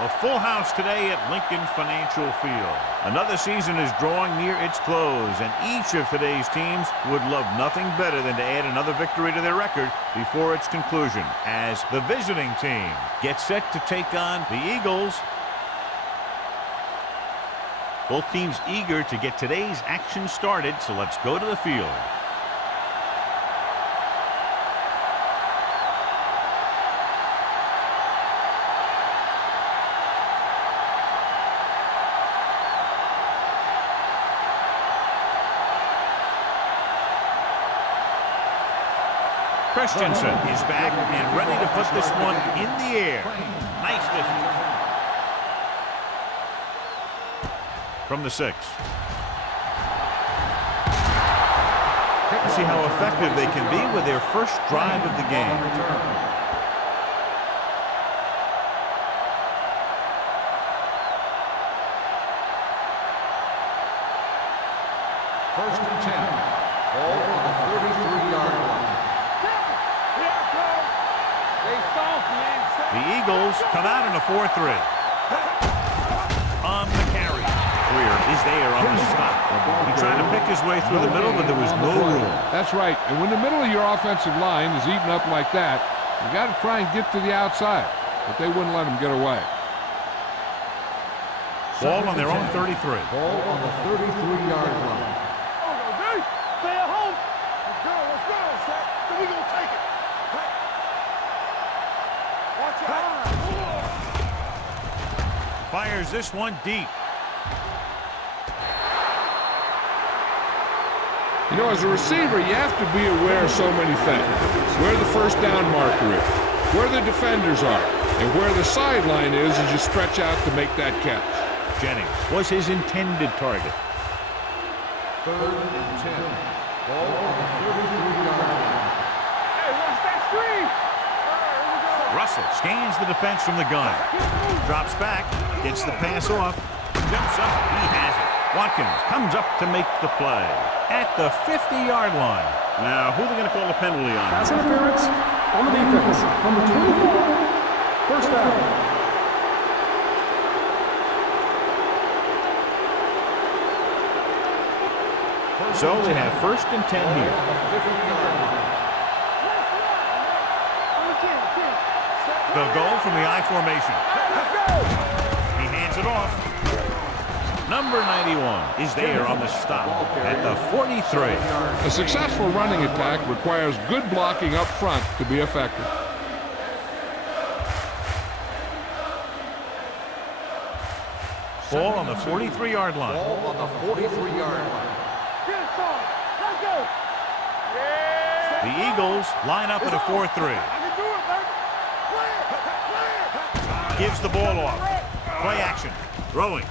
A full house today at Lincoln Financial Field. Another season is drawing near its close, and each of today's teams would love nothing better than to add another victory to their record before its conclusion, as the visiting team gets set to take on the Eagles. Both teams eager to get today's action started, so let's go to the field. Christensen is back and ready to put this one in the air. Nice distance. From the 6. Let's see how effective they can be with their first drive of the game. First and 10. Ball on the 33-yard line. The Eagles come out in a 4-3. On the carry. Greer is there on the stop. He tried to pick his way through the middle, but there was no room. That's right. And when the middle of your offensive line is eaten up like that, you got to try and get to the outside. But they wouldn't let him get away. Ball on their own 33. Ball on the 33-yard line. Stay at home. Let's go, Zach. So we gonna take it. Watch out. Fires this one deep. You know, as a receiver, you have to be aware of so many things. Where the first down marker is, where the defenders are, and where the sideline is as you stretch out to make that catch. Jennings was his intended target. Third and 10. Ball on the 33-yard line. Hey, watch that screen. Russell scans the defense from the gun. Drops back, gets the pass off, jumps up, he has it. Watkins comes up to make the play at the 50-yard line. Now, who are they going to call the penalty on? Pass interference on the defense. Number 24, first down. So they have first and 10 here. They'll go from the I formation. He hands it off. Number 91 is there on the stop at the 43. A successful running attack requires good blocking up front to be effective. Ball on the 43-yard line. Ball on the 43-yard line. The Eagles line up at a 4-3. Gives the ball off. Play action. Throwing.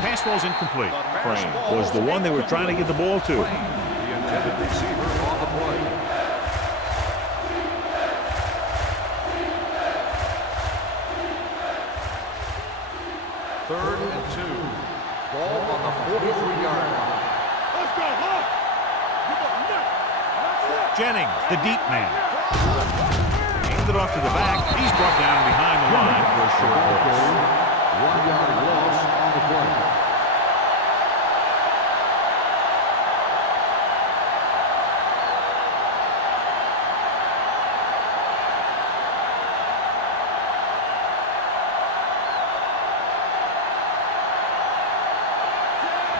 Pass ball's incomplete. Crane was the one they were trying to get the ball to. The intended receiver on the play. Third and 2. Ball on the 43-yard line. Let's go, huh? Jennings, the deep man. Hands it off to the back. He's brought down behind the line for a short loss. 1-yard loss on the play.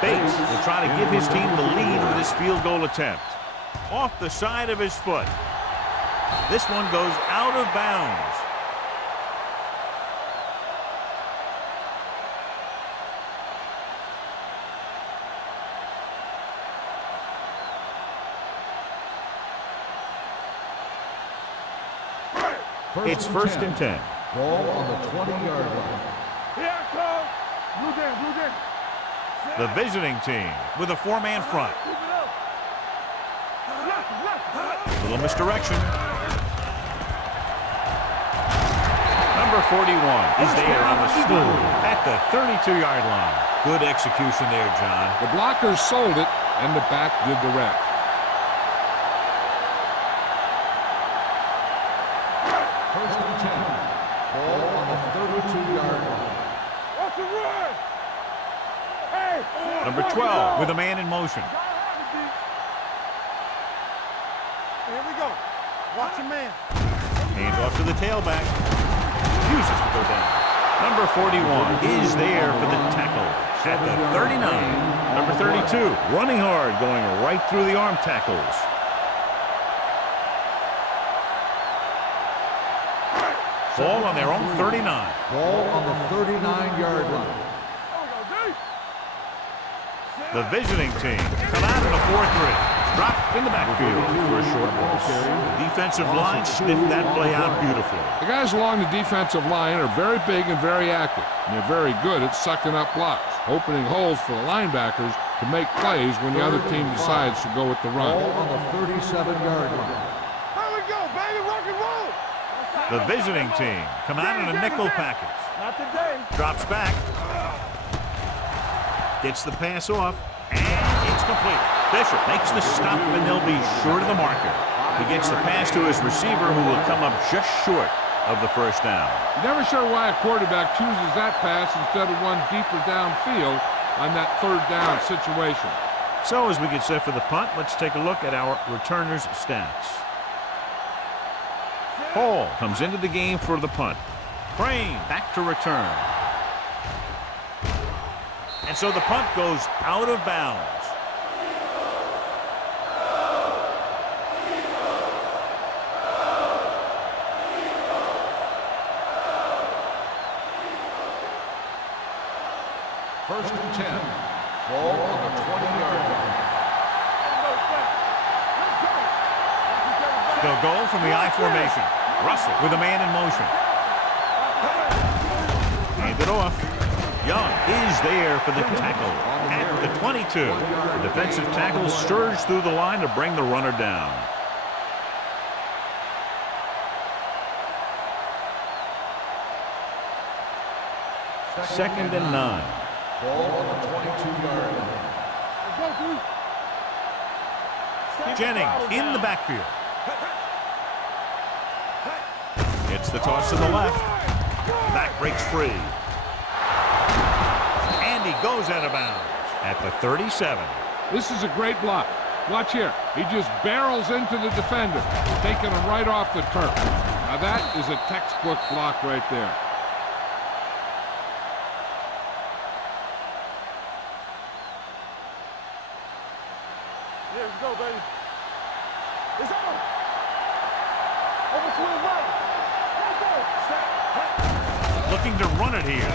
Bates will try to give his team the lead with this field goal attempt. Off the side of his foot. This one goes out of bounds. It's first and 10. Ball on the 20-yard line. Here it comes. Blue game. The visiting team with a 4-man front. Little misdirection. Number 41 is there on the stop at the 32-yard line. Good execution there, John. The blockers sold it, and the back did the rest. First and 10. Ball on the 32-yard line. What's the run? Hey! Number 12 with a man in motion. Here we go. Watch your man. Hands off to the tailback. Refuses to go down. Number 41 is there for the tackle at the 39. Number 32 running hard, going right through the arm tackles. Ball on their own 39. Ball on the 39-yard line. The visiting team come out in a 4-3. Dropped in the backfield for a short loss. The defensive line sniffed that play out beautifully. The guys along the defensive line are very big and very active, and they're very good at sucking up blocks, opening holes for the linebackers to make plays when the other team decides to go with the run. Ball on the 37-yard line. Here we go, baby. Rock and roll. The visiting team come out in a nickel package. Not today. Drops back. Gets the pass off, and it's complete. Bishop makes the stop, and they'll be sure to the marker. He gets the pass to his receiver, who will come up just short of the first down. You're never sure why a quarterback chooses that pass instead of one deeper downfield on that third down situation. So as we get set for the punt, let's take a look at our returners' stats. Hall comes into the game for the punt. Crane back to return. And so the punt goes out of bounds. First and 10. Ball on the 20-yard line. They'll go from the I formation. Russell with a man in motion. Hand it off. Young is there for the tackle at the 22. The defensive tackle stirs through the line to bring the runner down. Second and 9. Ball on the 22-yard line. Jennings in the backfield. Gets the toss to the left. Back breaks free. And he goes out of bounds at the 37. This is a great block. Watch here. He just barrels into the defender, taking him right off the turf. Now that is a textbook block right there. Here we go, baby. It's on. Over to the right. Let's go. Step. Looking to run it here.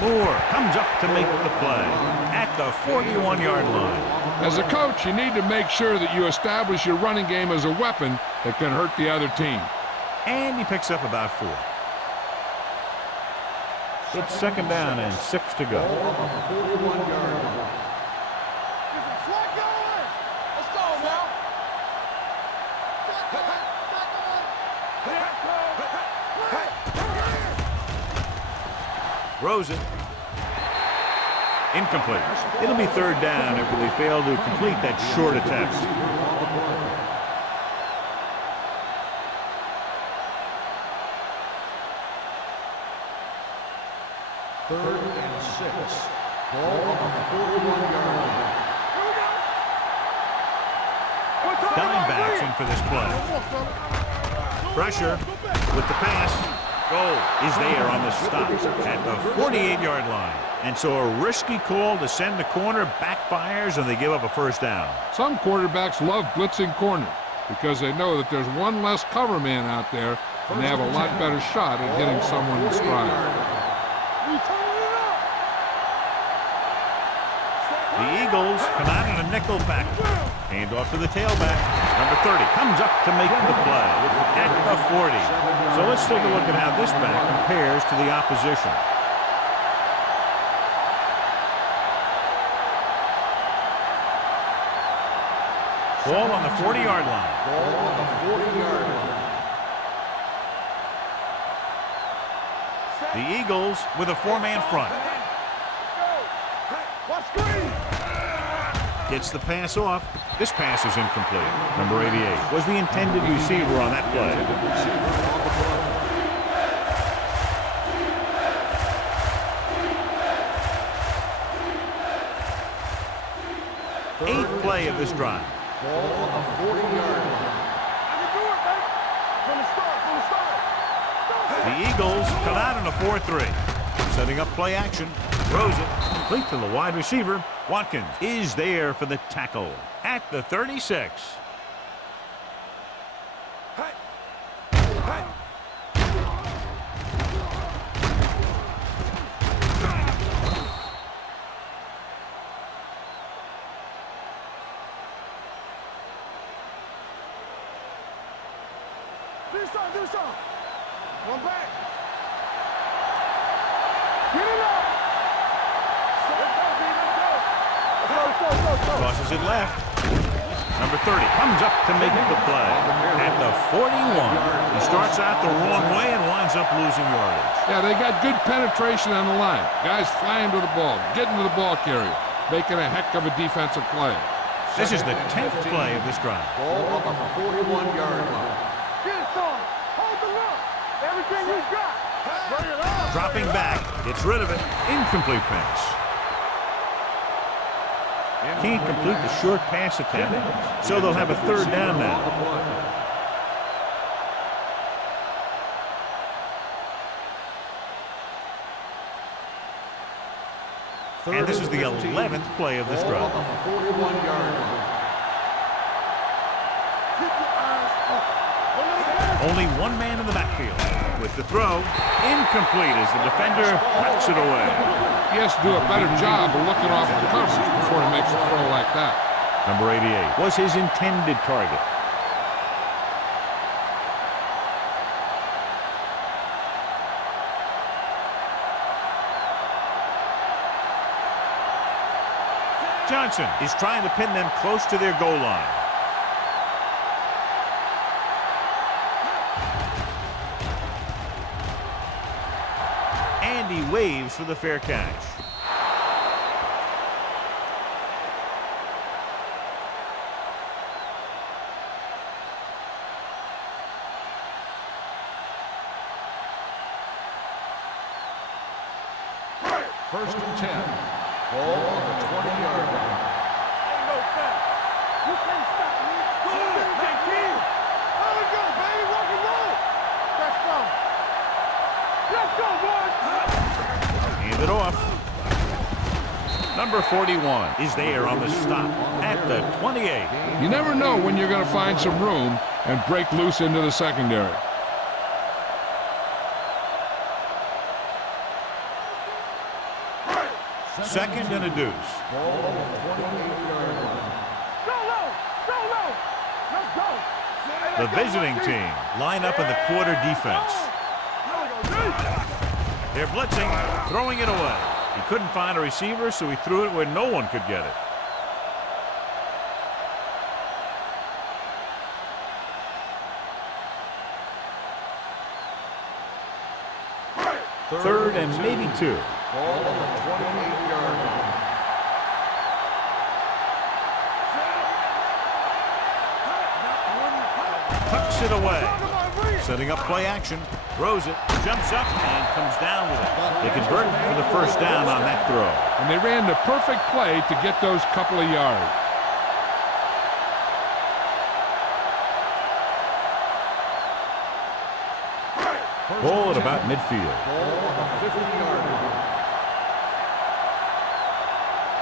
Moore comes up to make the play at the 41-yard line. As a coach, you need to make sure that you establish your running game as a weapon that can hurt the other team. And he picks up about 4. It's second down and 6 to go. Ball on the 41-yard line. Flag going. Let's go now. Rosen. Incomplete. It'll be third down after they fail to complete that short attempt. Third and 6. Ball on the 41-yard line. Dimebacks in for this play. Pressure with the pass. Goal is there on the stop at the 48-yard line. And so a risky call to send the corner backfires, and they give up a first down. Some quarterbacks love blitzing corners because they know that there's one less cover man out there, and they have a lot better shot at hitting someone in stride. The Eagles come out in a nickel package. Hand off to the tailback. Number 30 comes up to make the play at the 40. So let's take a look at how this back compares to the opposition. Ball on the 40-yard line. Ball on the 40-yard line. The Eagles with a 4-man front. Gets the pass off. This pass is incomplete. Number 88 was the intended receiver on that play. play of this drive. Ball on the 40-yard line. I can do it, man. From the start. The Eagles come out in a 4-3. Setting up play action. Throws it. Complete to the wide receiver. Watkins is there for the tackle at the 36. Do some. One back. Get it up. Let's go. Crosses it left. Number 30 comes up to make the play at the 41. He starts out the wrong way and winds up losing yardage. Yeah, they got good penetration on the line. Guys flying to the ball, getting to the ball carrier, making a heck of a defensive play. This is the 10th play of this drive. Ball on the 41-yard line. Get it, son. Hold the look. Everything you got. Bring it on. Dropping back, gets rid of it. Incomplete pass. Can't complete the short pass attempt, so they'll have a third down now. And this is the 11th play of this drive. Ball on the 41-yard line. Only one man in the backfield. With the throw, incomplete as the defender knocks it away. He has to do a better job of looking off the coverage before he makes a throw like that. Number 88 was his intended target. Johnson is trying to pin them close to their goal line. And he waves for the fair catch. First and 10. Ball on the 20-yard line. Ain't no foul. You can't stop me. Go ahead, big kid. There we go, baby. Rock and roll. Let's go. Let's go, boys. Hand it off. Number 41 is there on the stop at the 28. You never know when you're going to find some room and break loose into the secondary. Second and a deuce. Ball on the 28-yard line. Go low. Let's go. The visiting team line up in the quarter defense. They're blitzing, throwing it away. He couldn't find a receiver, so he threw it where no one could get it. Third and maybe two. Ball on the 28-yard line. Tucks it away. Setting up play action. Throws it. Jumps up and comes down with it. They convert for the first down on that throw. And they ran the perfect play to get those couple of yards. Ball at about midfield. Ball on the 50-yard line.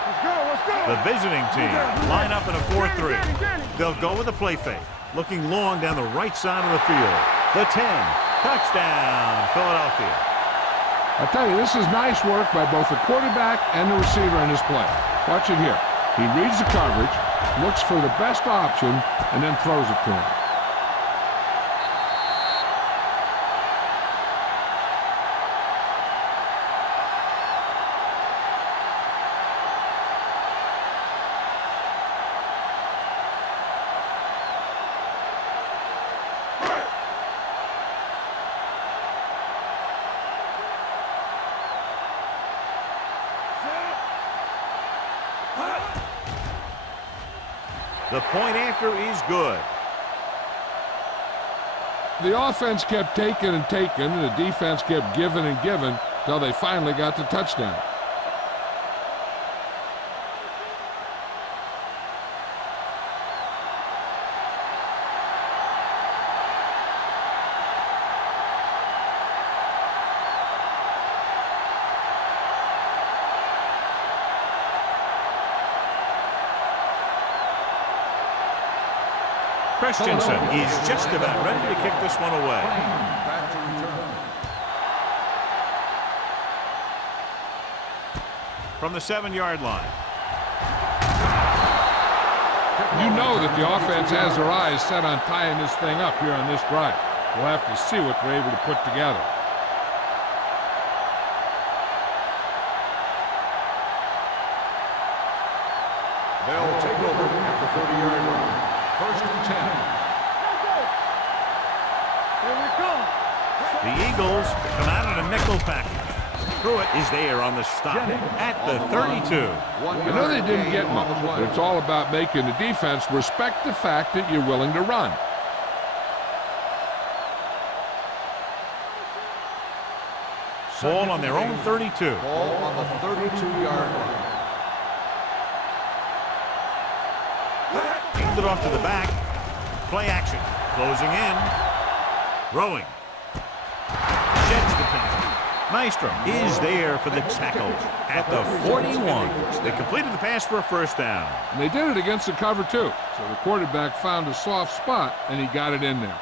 Let's go. The visiting team line up in a 4-3. They'll go with a play fake. Looking long down the right side of the field. The 10. Touchdown, Philadelphia. I tell you, this is nice work by both the quarterback and the receiver in this play. Watch it here. He reads the coverage, looks for the best option, and then throws it to him. The point after is good. The offense kept taking and taking, and the defense kept giving and giving till they finally got the touchdown. Christensen is just about ready to kick this one away. Back to return. From the 7-yard line. You know that the offense has their eyes set on tying this thing up here on this drive. We'll have to see what they're able to put together. They'll take over at the 30-yard line. First and 10. Here we come. The Eagles come out in a nickel package. Pruitt is there on the stop at the 32. I know they didn't get much, but it's all about making the defense respect the fact that you're willing to run. Ball on their own 32. Ball on the 32-yard line. Handed off to the back. Play action. Closing in. Throwing. Sheds the penalty. Maestro is there for the tackle at the 41. They completed the pass for a first down. And they did it against the cover, too. So the quarterback found a soft spot, and he got it in there.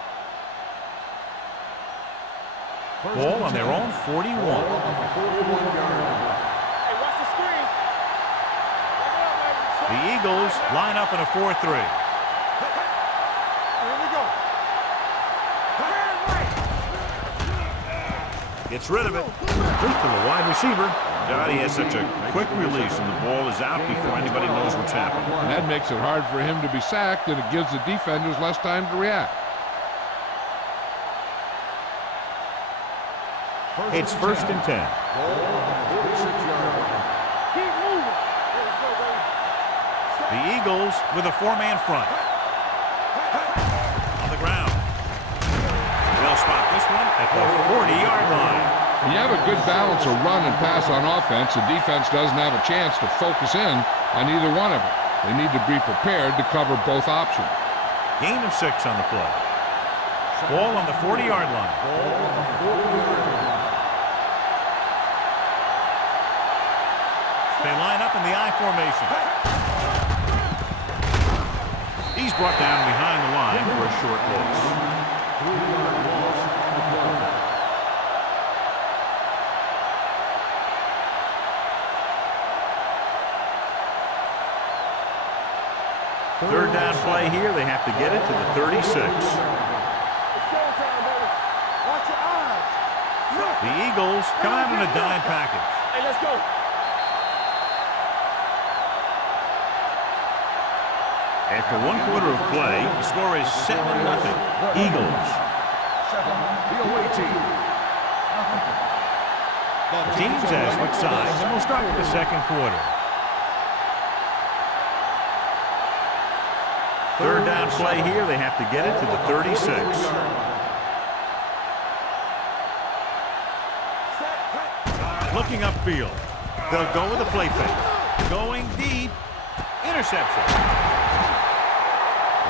Ball on their own 41. Ball on the 41-yard line. Hey, watch the screen. The Eagles line up in a 4-3. Here we go. Gets rid of it. Complete to the wide receiver. God, he has such a quick release, and the ball is out before anybody knows what's happened. And that makes it hard for him to be sacked, and it gives the defenders less time to react. It's first and 10. Ball on the 46-yard line. Keep moving. Here we go, baby. The Eagles with a 4-man front. On the ground. They'll spot this one at the 40-yard line. When you have a good balance of run and pass on offense, the defense doesn't have a chance to focus in on either one of them. They need to be prepared to cover both options. Gain of 6 on the play. Ball on the 40-yard line. Ball on the 40-yard line. They line up in the I formation. He's brought down behind the line for a short loss. 3-yard loss on the play. Third down play here. They have to get it to the 36. It's showtime, baby. Watch your eyes. The Eagles come out in a dime package. Hey, let's go. After 1 quarter of play, the score is 7-0. Eagles. 7, the away team. The teams have switched sides, and we'll start with the second quarter. Third down play here. They have to get it to the 36. Looking upfield. They'll go with a play fake. Going deep. Interception.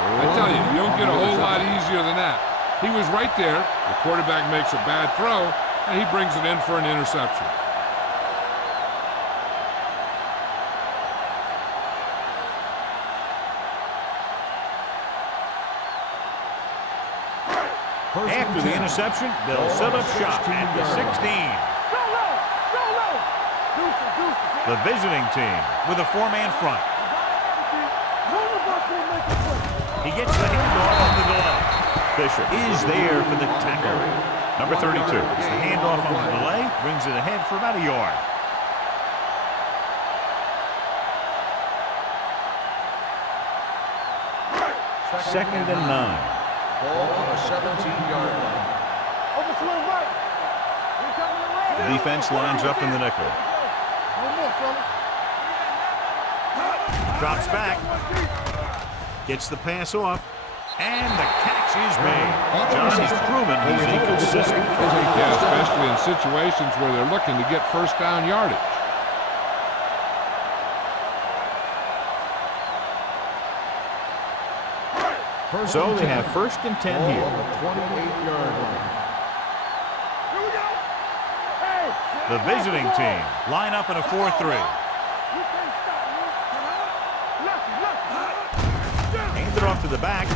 I tell you, you don't get a whole lot easier than that. He was right there. The quarterback makes a bad throw, and he brings it in for an interception. After the interception, they'll set up shop at the 16. Go low. Go low. Deuces. The visiting team with a 4-man front. One of us will make a play. He gets the handoff on the delay. Fisher is there for the tackle. Number 32. It's the handoff on the delay. Brings it ahead for about a yard. Second and 9. Ball on the 17-yard line. Over to the right. We're coming around. The defense lines up in the nickel. No more, fella. Drops back. Gets the pass off. And the catch is made. Johnny's proven he's inconsistent. Yeah, especially in situations where they're looking to get first down yardage. So they have first and 10 Ball here. on the 28-yard line. Here we go. Hey. The visiting team line up in a 4-3. You can't stop me. Lucky. Hands it off to the back.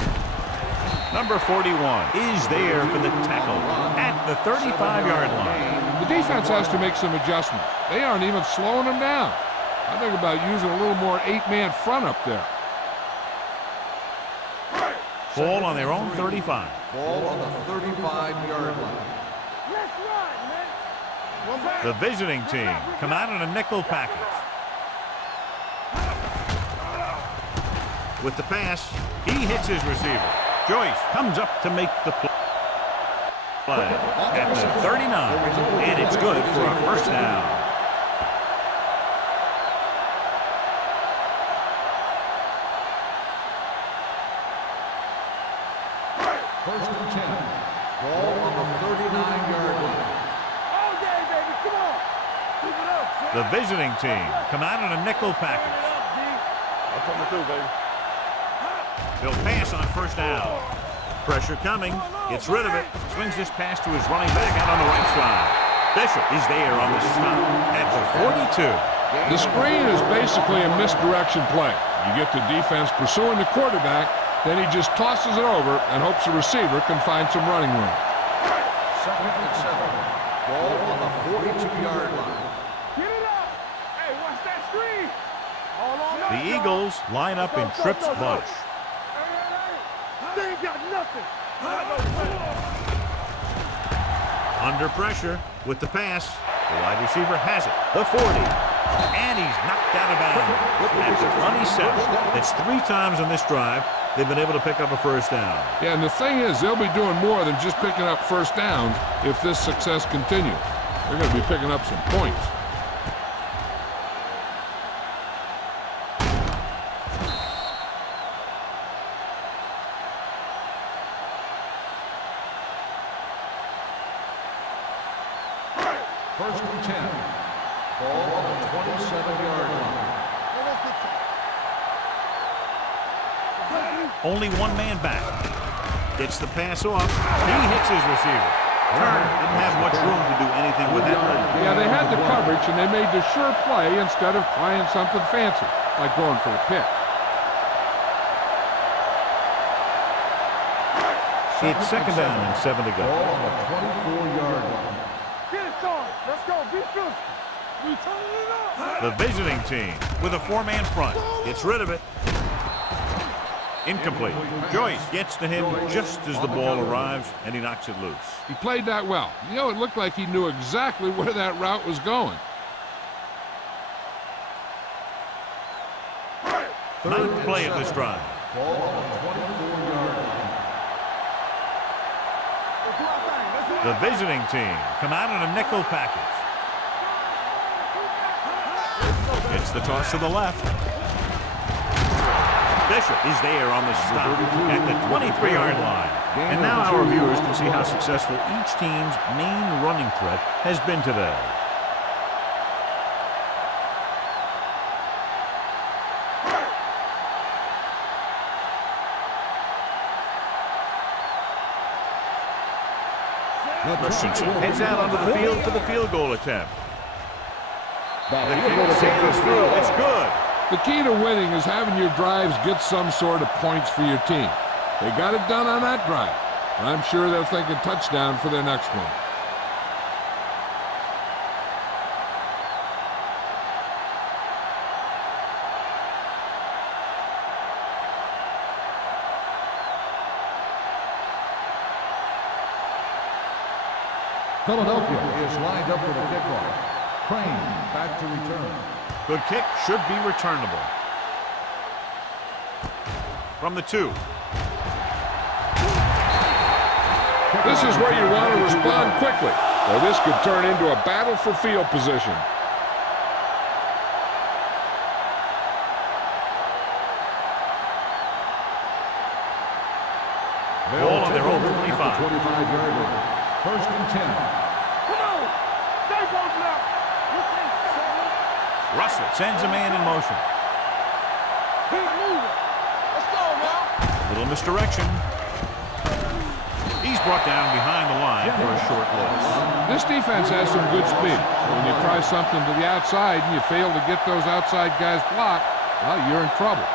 Number 41 is there for the tackle at the 35-yard line. The defense has to make some adjustments. They aren't even slowing them down. I think about using a little more 8-man front up there. Ball on their own 35. Ball on the 35-yard line. Let's run, man. The visiting team come out in a nickel package. With the pass, he hits his receiver. Joyce comes up to make the play at the 39, and it's good for a first down. First and 10. Ball on the 39-yard line. All day, baby. Come on. Keep it up, son. The visiting team come out in a nickel package. I'm coming through, baby. He'll pass on first down. Pressure coming. Gets rid of it. Swings this pass to his running back out on the right side. Bishop is there on the stop at the 42. The screen is basically a misdirection play. You get the defense pursuing the quarterback, then he just tosses it over and hopes the receiver can find some running room. Second and 7. Ball on the 42-yard line. Get it up. Hey, watch that screen. Hold on. The Eagles line up in Tripp's bunch. They ain't got nothing. Under pressure with the pass. The wide receiver has it. The 40. And he's knocked out of bounds at the 27. That's 3 times on this drive they've been able to pick up a first down. Yeah, and the thing is, they'll be doing more than just picking up first downs if this success continues. They're going to be picking up some points. First and 10. Ball on the 27-yard line. Only one man back. Gets the pass off. He hits his receiver. Turner didn't have much room to do anything with that. Yeah, they had the coverage, and they made the sure play instead of trying something fancy, like going for a pick. It's second down and 7 to go. Ball on the 24-yard line. Get it started. Let's go. Be physical. We turning it up. The visiting team with a 4-man front gets rid of it. Incomplete. Joyce gets to him just as the ball arrives, and he knocks it loose. He played that well. You know, it looked like he knew exactly where that route was going. Ninth play of this drive. Ball on the 24-yard line. The visiting team come out in a nickel package. It's the toss to the left. Bishop is there on the stop at the 23-yard line. And now our viewers can see how successful each team's main running threat has been today. Christensen heads out onto the field for the field goal attempt. The kick sails through. It's good. The key to winning is having your drives get some sort of points for your team. They got it done on that drive. And I'm sure they're thinking touchdown for their next one. Philadelphia is lined up for the kickoff. Crane back to return. Good kick should be returnable. From the 2. This is where you want to respond quickly, or this could turn into a battle for field position. Ball on their own 25. 25-yard line. First and 10. Come on. Stay bolting up. You can't stop me. Russell sends a man in motion. Keep moving. Let's go, now. Little misdirection. He's brought down behind the line for a short loss. This defense has some good speed. When you try something to the outside and you fail to get those outside guys blocked, well, you're in trouble.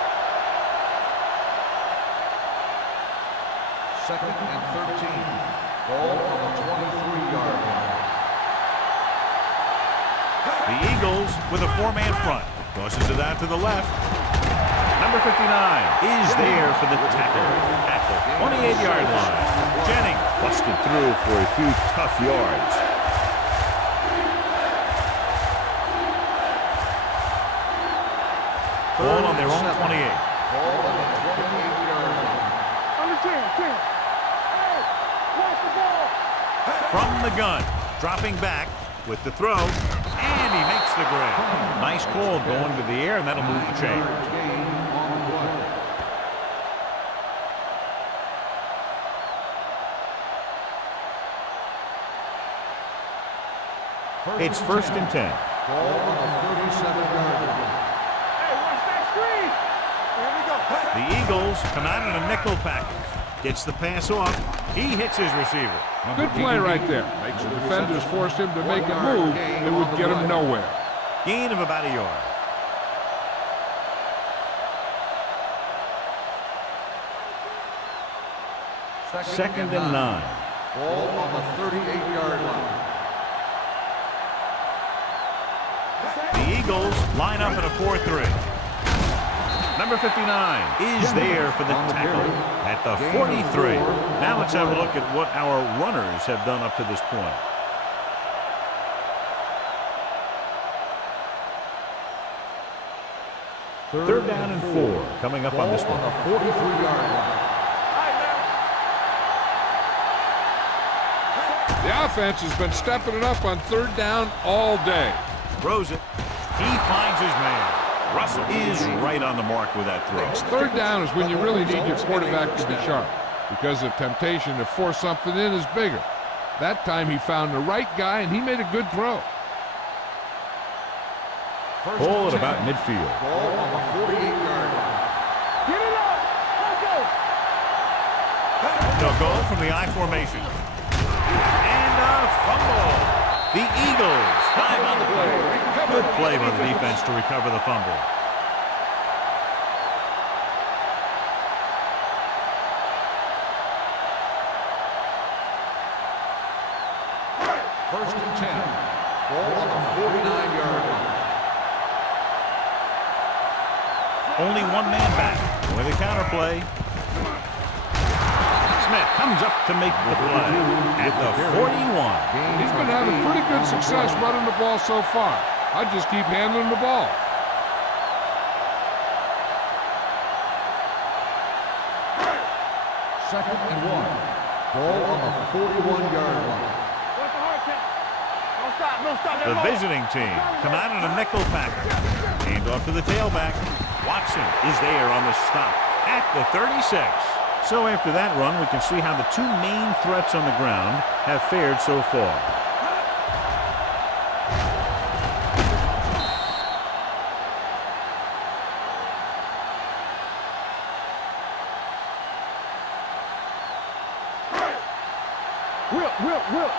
2nd and 13. Ball on the 23-yard line. The Eagles with a 4-man front. Tosses it out to the left. Number 59 is there for the tackle at the 28-yard line. Jennings busted through for a few tough yards. Ball on their own 28. Ball on the 28-yard line. Under 10. Hey, watch the ball. From the gun, dropping back with the throw, and he makes the grab. Nice call going to the air, and that'll move the chain. Gain on the play. It's 1st and 10. Ball on the 37-yard line. Hey, watch that screen. Here we go. The Eagles come out in a nickel package. Gets the pass off. He hits his receiver. Good play right there. Makes the defenders force him to make a move that would get him nowhere. Gain of about a yard. Second and 9. Ball on the 38-yard line. The Eagles line up in a 4-3. Number 59 is there for the tackle at the 43. Now let's have a look at what our runners have done up to this point. Third down and 4 coming up on this one. On the 43-yard line. The offense has been stepping it up on 3rd down all day. Throws it. He finds his man. Russell is right on the mark with that throw. 3rd down is when you really need your quarterback to be sharp because the temptation to force something in is bigger. That time he found the right guy and he made a good throw. Ball at about midfield. Ball on the 48-yard line. Get it up. Let's go. They'll go from the I formation. And a fumble. The Eagles dive on the play. Good play by the defense to recover the fumble. First and 10. Ball on the 49-yard line. Only one man back. With a counter play. Smith comes up to make the play at the 41. He's been having pretty good success running the ball so far. I just keep handling the ball. Second and 1. Ball on the 41-yard line. Watch the hard catch. Don't stop. The visiting team come out in a nickel package. Hand off to the tailback. Watson is there on the stop at the 36. So after that run, we can see how the two main threats on the ground have fared so far. Whip.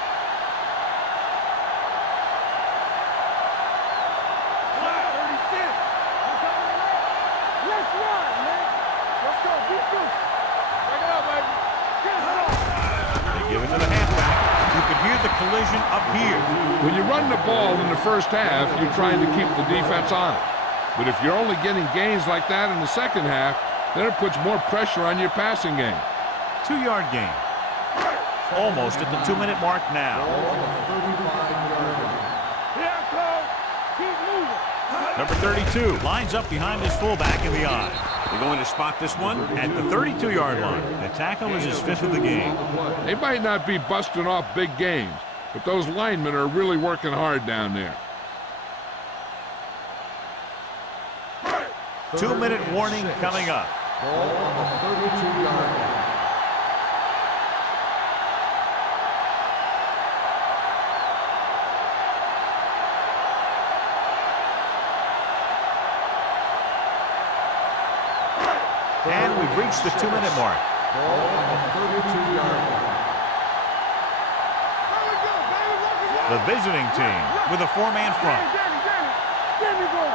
Let's run, man. Let's go. Beat this. Break it up, baby. Get it up. They give it to the halfback. You can hear the collision up here. When you run the ball in the first half, you're trying to keep the defense on it. But if you're only getting gains like that in the second half, then it puts more pressure on your passing game. 2-yard gain. Almost at the 2-minute mark now. Ball on the 35-yard line. Here I come. Keep moving. Number 32 lines up behind his fullback in the eye. They're going to spot this one at the 32-yard line. The tackle is his 5th of the game. They might not be busting off big games, but those linemen are really working hard down there. 2-minute warning coming up. Ball on the 32-yard line. And we've reached the 2-minute mark. Ball on the 32-yard line. Here we go, baby. Walk it up. The visiting team with a 4-man front. Danny. There we go.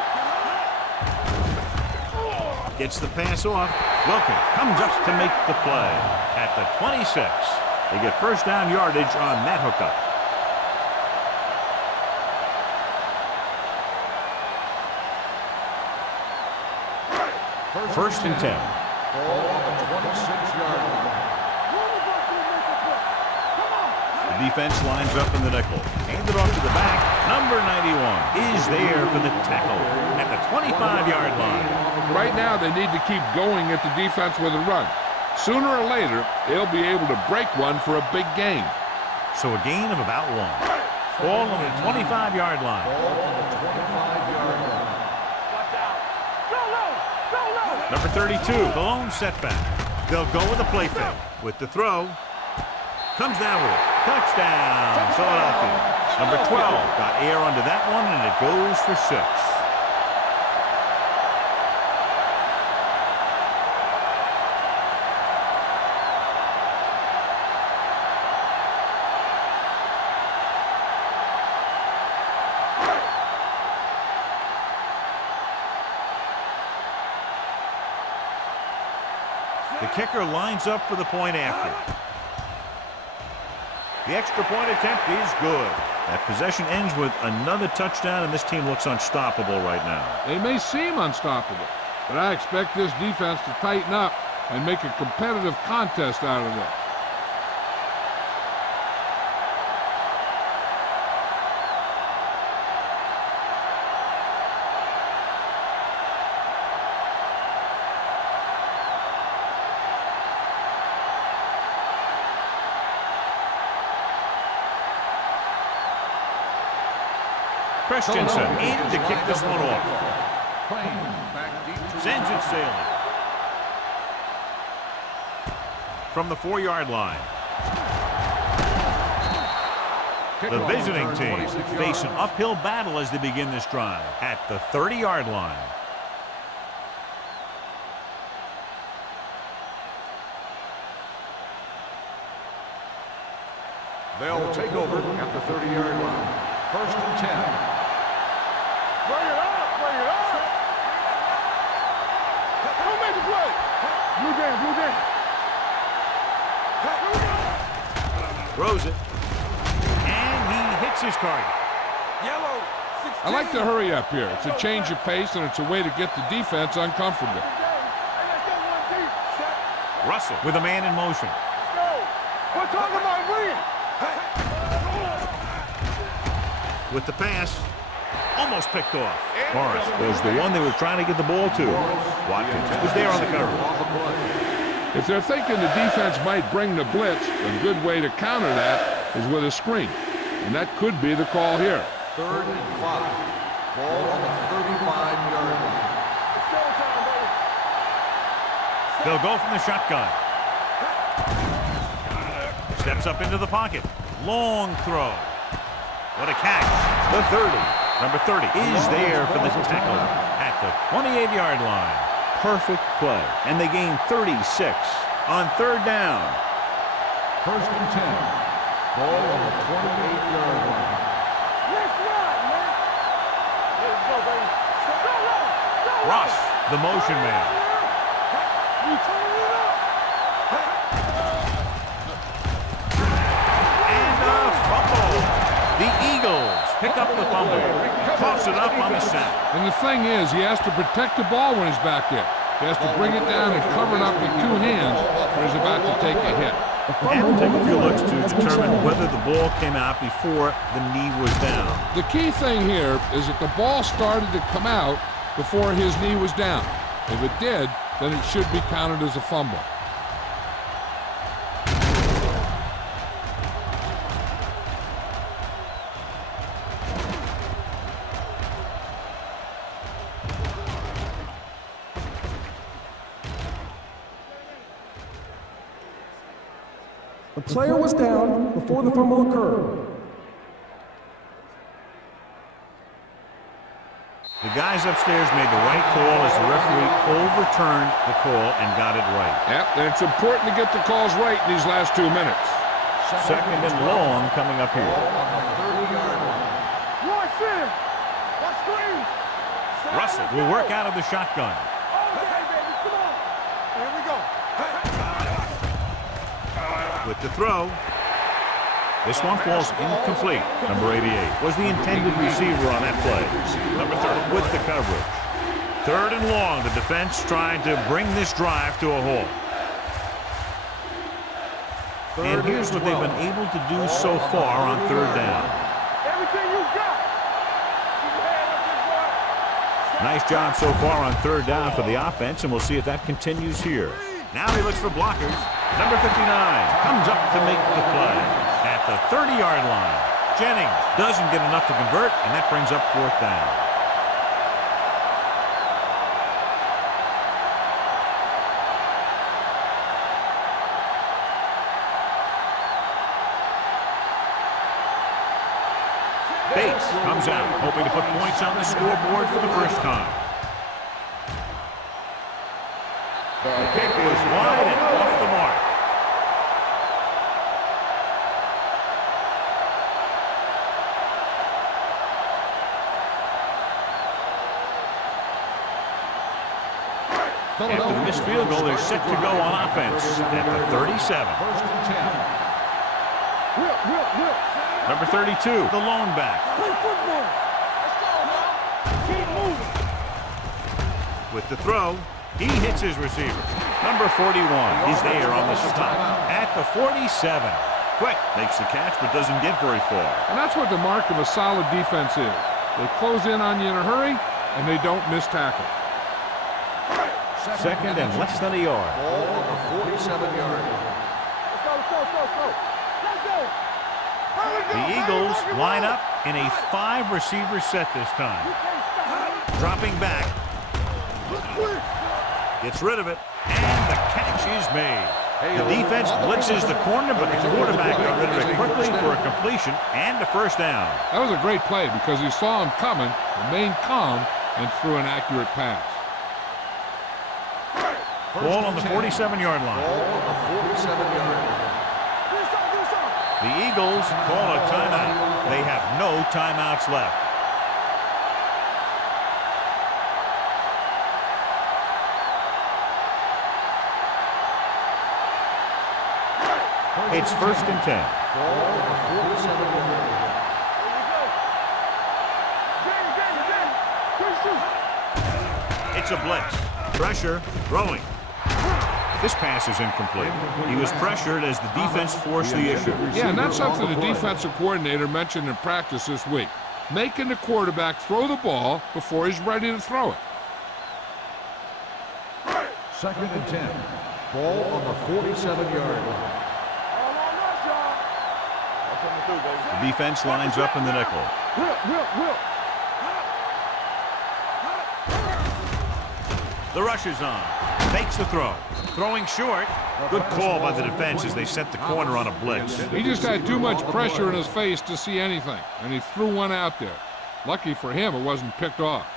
Gets the pass off. Wilkins comes up to make the play. At the 26, they get first down yardage on that hookup. First and 10. Ball on the 26-yard line. The defense lines up in the nickel. Hand it off to the back. Number 91 is there for the tackle at the 25-yard line. Right now, they need to keep going at the defense with a run. Sooner or later, they'll be able to break one for a big gain. So a gain of about 1. Ball on the 25-yard line. Ball on the 25-yard line. Number 32, the lone setback. They'll go with a play fake. With the throw, comes down with it. Touchdown, Philadelphia. Number 12 got air under that one, and it goes for 6. The kicker lines up for the point after. The extra point attempt is good. That possession ends with another touchdown, and this team looks unstoppable right now. They may seem unstoppable, but I expect this defense to tighten up and make a competitive contest out of this. Christensen in to kick this one off. Sends it sailing. From the 4-yard line. The visiting team face an uphill battle as they begin this drive at the 30-yard line. They'll take over at the 30-yard line. First and 10. Bring it up, bring it up. Who made the play? Blue game, blue game. Throws it. And he hits his target. Yellow, 16. I like to hurry up here. It's a change of pace, and it's a way to get the defense uncomfortable. Russell with a man in motion. Let's go. We're talking about win. With the pass, almost picked off. Morris was the one they were trying to get the ball to. Watkins was there on the cover. If they're thinking the defense might bring the blitz, a good way to counter that is with a screen. And that could be the call here. 3rd and 5. Ball on the 35-yard line. They'll go from the shotgun. Steps up into the pocket. Long throw. What a catch. The 30. Number 30 is there for the tackle at the 28-yard line. Perfect play. And they gain 36 on 3rd down. First and 10. Ball on the 28-yard line. Let's run, man. Let's go, baby. Go. Ross, the motion man. You turn it up. And a fumble. The Eagles pick up the fumble. Toss it up on the sack. And the thing is, he has to protect the ball when he's back there. He has to bring it down and cover it up with 2 hands when he's about to take a hit. And we'll take a few looks to determine whether the ball came out before the knee was down. The key thing here is that the ball started to come out before his knee was down. If it did, then it should be counted as a fumble. The player was down before the fumble occurred. The guys upstairs made the right call as the referee overturned the call and got it right. Yep, and it's important to get the calls right in these last 2 minutes. 2nd and long coming up here. On the 30-yard line. Watch him. Watch screen. Russell will work out of the shotgun. Okay, baby. with the throw. This one falls incomplete. Number 88 was the intended receiver on that play. Number 30 with the coverage. 3rd and long. The defense trying to bring this drive to a halt. And here's what they've been able to do so far on 3rd down. Everything you got. Keep your head up there, boy. Nice job so far on 3rd down for the offense, and we'll see if that continues here. Now he looks for blockers. Number 59 comes up to make the play at the 30-yard line. Jennings doesn't get enough to convert, and that brings up 4th down. Bates comes out, hoping to put points on the scoreboard for the first time. The kick was wide and off the mark. After the missed field goal, they're set to go on offense at the 37. Number 32, the lone back. Play football. Let's go, man. Keep moving. With the throw, he hits his receiver. Number 41, he's there on the stop at the 47. Quick, makes the catch but doesn't get very far. And that's what the mark of a solid defense is. They close in on you in a hurry, and they don't miss tackle. 2nd and less than a yard. Ball on the 47-yard line. Let's go, let's go, let's go, let's go. Let's go. The Eagles line up in a 5-receiver set this time. Dropping back. Gets rid of it, and the catch is made. The defense blitzes the corner, but the quarterback got rid of it quickly for a completion and a 1st down. That was a great play because he saw him coming, remained calm, and threw an accurate pass. Ball on the 47-yard line. Ball on the 47-yard line. The Eagles call a timeout. They have no timeouts left. It's 1st and 10. Ball on the 47-yard line. It's a blitz. Pressure, throwing. This pass is incomplete. He was pressured as the defense forced the issue. Yeah, and that's something the defensive coordinator mentioned in practice this week. Making the quarterback throw the ball before he's ready to throw it. 2nd and 10. Ball on the 47-yard line. The defense lines up in the nickel. The rush is on. Takes the throw. Throwing short. Good call by the defense as they set the corner on a blitz. He just had too much pressure in his face to see anything, and he threw one out there. Lucky for him, it wasn't picked off.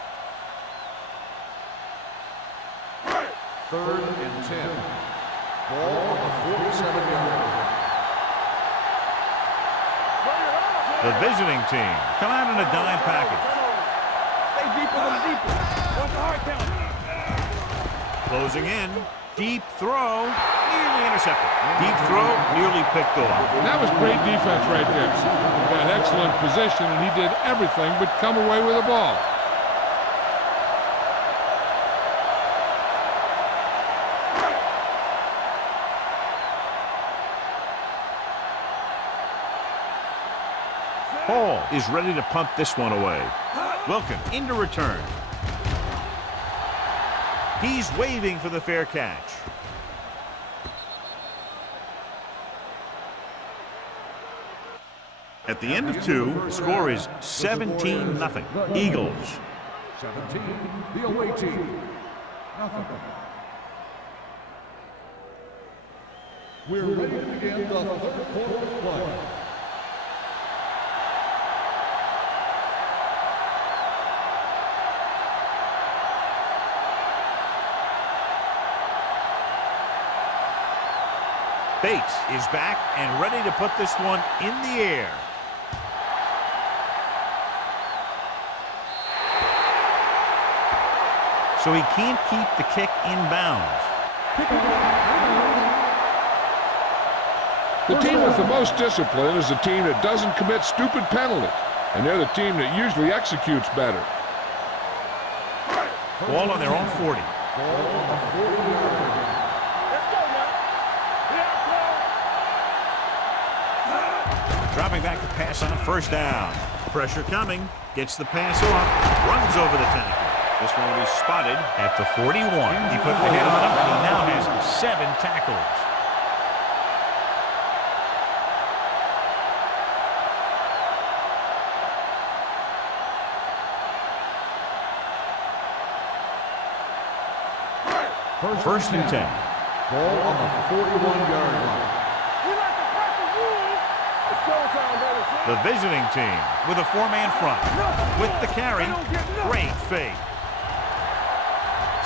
3rd and 10. Ball on the 47-yard line. The visiting team come out in a dime package. Stay deeper than deeper. Watch the hard count. Closing in. Deep throw. Nearly intercepted. Deep throw. Nearly picked off. And that was great defense right there. He got excellent position, and he did everything but come away with the ball. Hall is ready to punt this one away. Wilkin into return. He's waving for the fair catch. At the end of 2, the score is 17-0. Eagles. 17, the away team. Nothing. We're ready to begin the 3rd quarter of play. Bates is back and ready to put this one in the air. So he can't keep the kick in bounds. The team with the most discipline is the team that doesn't commit stupid penalties, and they're the team that usually executes better. Ball on their own 40. Dropping back to pass on first down. Pressure coming. Gets the pass off. Runs over the tackle. This one will be spotted at the 41. He put the hit on him, and he now has 7 tackles. First and 10. Ball on the 41-yard line. The visiting team with a 4-man front. With the carry. Great fake.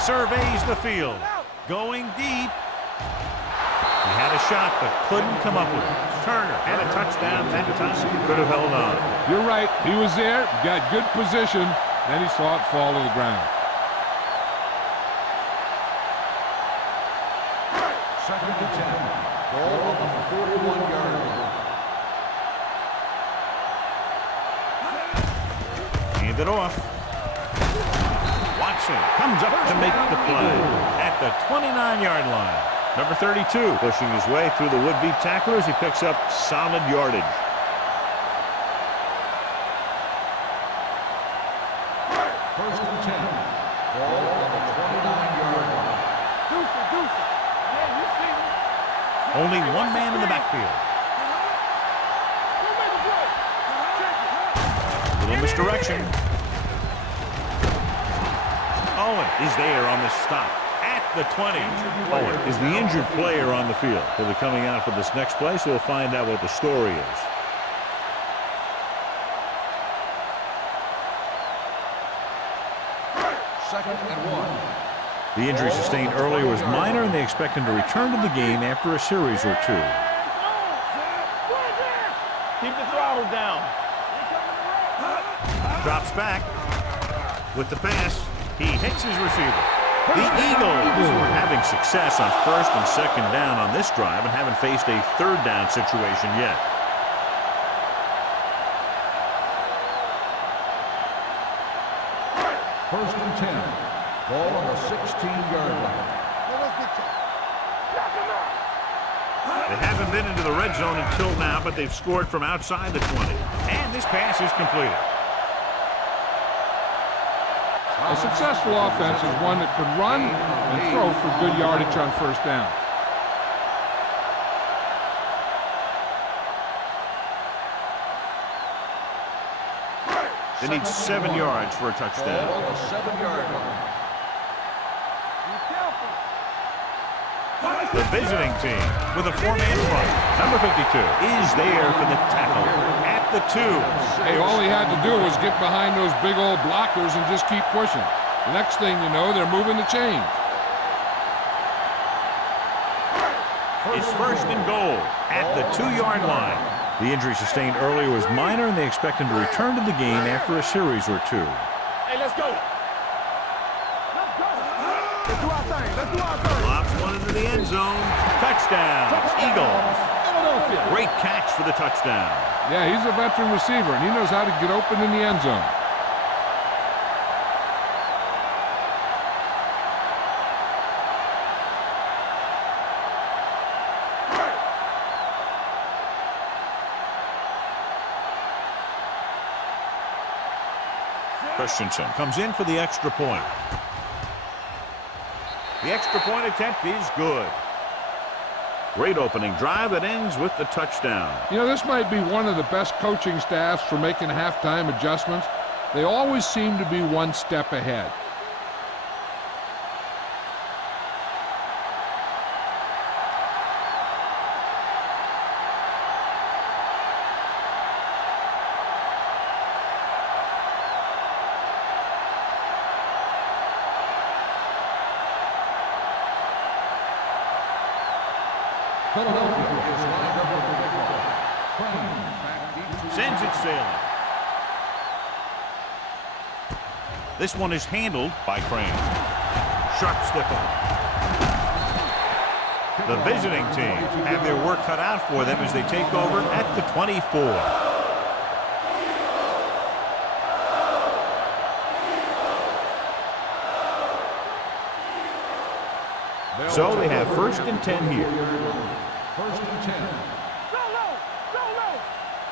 Surveys the field. Going deep. He had a shot but couldn't come up with it. Turner had a touchdown that time. He could have held on. You're right. He was there, got good position, then he saw it fall to the ground. Second and 10. Ball on the 41-yard line. Hand it off. Watson comes up to make the play at the 29-yard line. Number 32 pushing his way through the would-be tacklers. He picks up solid yardage. First and 10. Ball on the 29-yard line. Only one man in the backfield. Little misdirection. Owen is there on the stop at the 20. Owen is the injured player on the field. He'll be coming out for this next play, so we'll find out what the story is. Second and 1. The injury sustained earlier was minor, and they expect him to return to the game after a series or 2. Keep the throttle down. Drops back with the pass. He hits his receiver. The Eagles were having success on first and second down on this drive and haven't faced a third down situation yet. First and 10. Ball on the 16-yard line. They haven't been into the red zone until now, but they've scored from outside the 20. And this pass is completed. A successful offense is one that could run and throw for good yardage on first down. They need 7 yards for a touchdown. Ball on the 7-yard line. The visiting team with a 4-man front. Number 52 is there for the tackle at the 2. Hey, all he had to do was get behind those big old blockers and just keep pushing. The next thing you know, they're moving the chains. It's first and goal at the 2-yard line. The injury sustained earlier was minor, and they expect him to return to the game after a series or 2. Hey, let's go. Let's do our thing. Let's do our thing. Lobs one into the end zone. Touchdown, Eagles. Great catch for the touchdown. Yeah, he's a veteran receiver, and he knows how to get open in the end zone. Christensen comes in for the extra point. The extra point attempt is good. Great opening drive that ends with the touchdown. You know, this might be one of the best coaching staffs for making halftime adjustments. They always seem to be one step ahead. Philadelphia is lined up with the kickoff. Crane back deep. Sends it sailing. This one is handled by Crane. Sharp stick on. The visiting team have their work cut out for them as they take over at the 24. So they have 1st and 10 here. 1st and 10. Go low! Go low!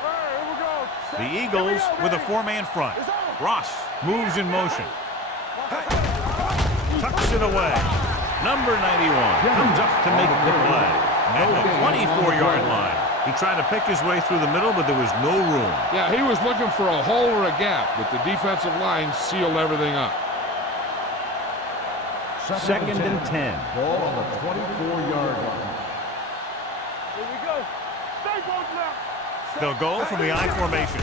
All right, here we go. The Eagles with a 4-man front. Ross moves in motion. Tucks it away. Number 91 comes up to make the play at the 24-yard line. He tried to pick his way through the middle, but there was no room. Yeah, he was looking for a hole or a gap, but the defensive line sealed everything up. 2nd and 10. Ball on the 24-yard line. Here we go. Stay both left. They'll go from the I formation.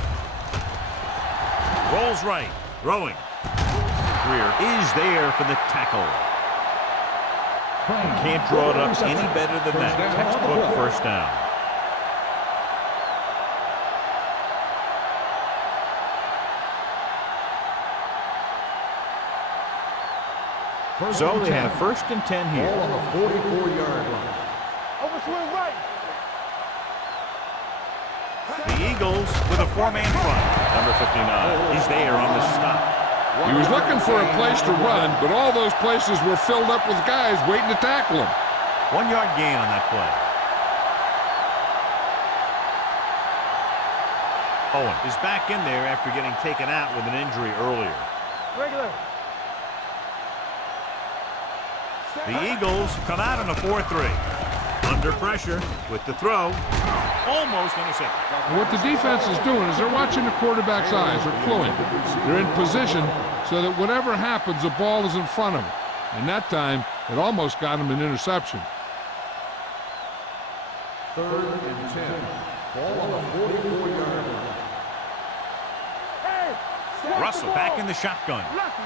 Rolls right. Throwing. Greer is there for the tackle. Can't draw it up any better than that. Textbook 1st down. So they have 1st and 10 here. Ball on the 44-yard line. Overswing right. The Eagles with a 4-man front. Number 59 is there on the stop. He was looking for a place to run, but all those places were filled up with guys waiting to tackle him. 1-yard gain on that play. Owen is back in there after getting taken out with an injury earlier. Regular. The Eagles come out on a 4-3. Under pressure with the throw. Almost intercepted. And what the defense is doing is they're watching the quarterback's eyes. They're cluing. They're in position so that whatever happens, the ball is in front of them. And that time, it almost got him an interception. 3rd and 10. Ball on the 44-yard line. Hey! Snap Russell the back ball. in the shotgun. Lucky.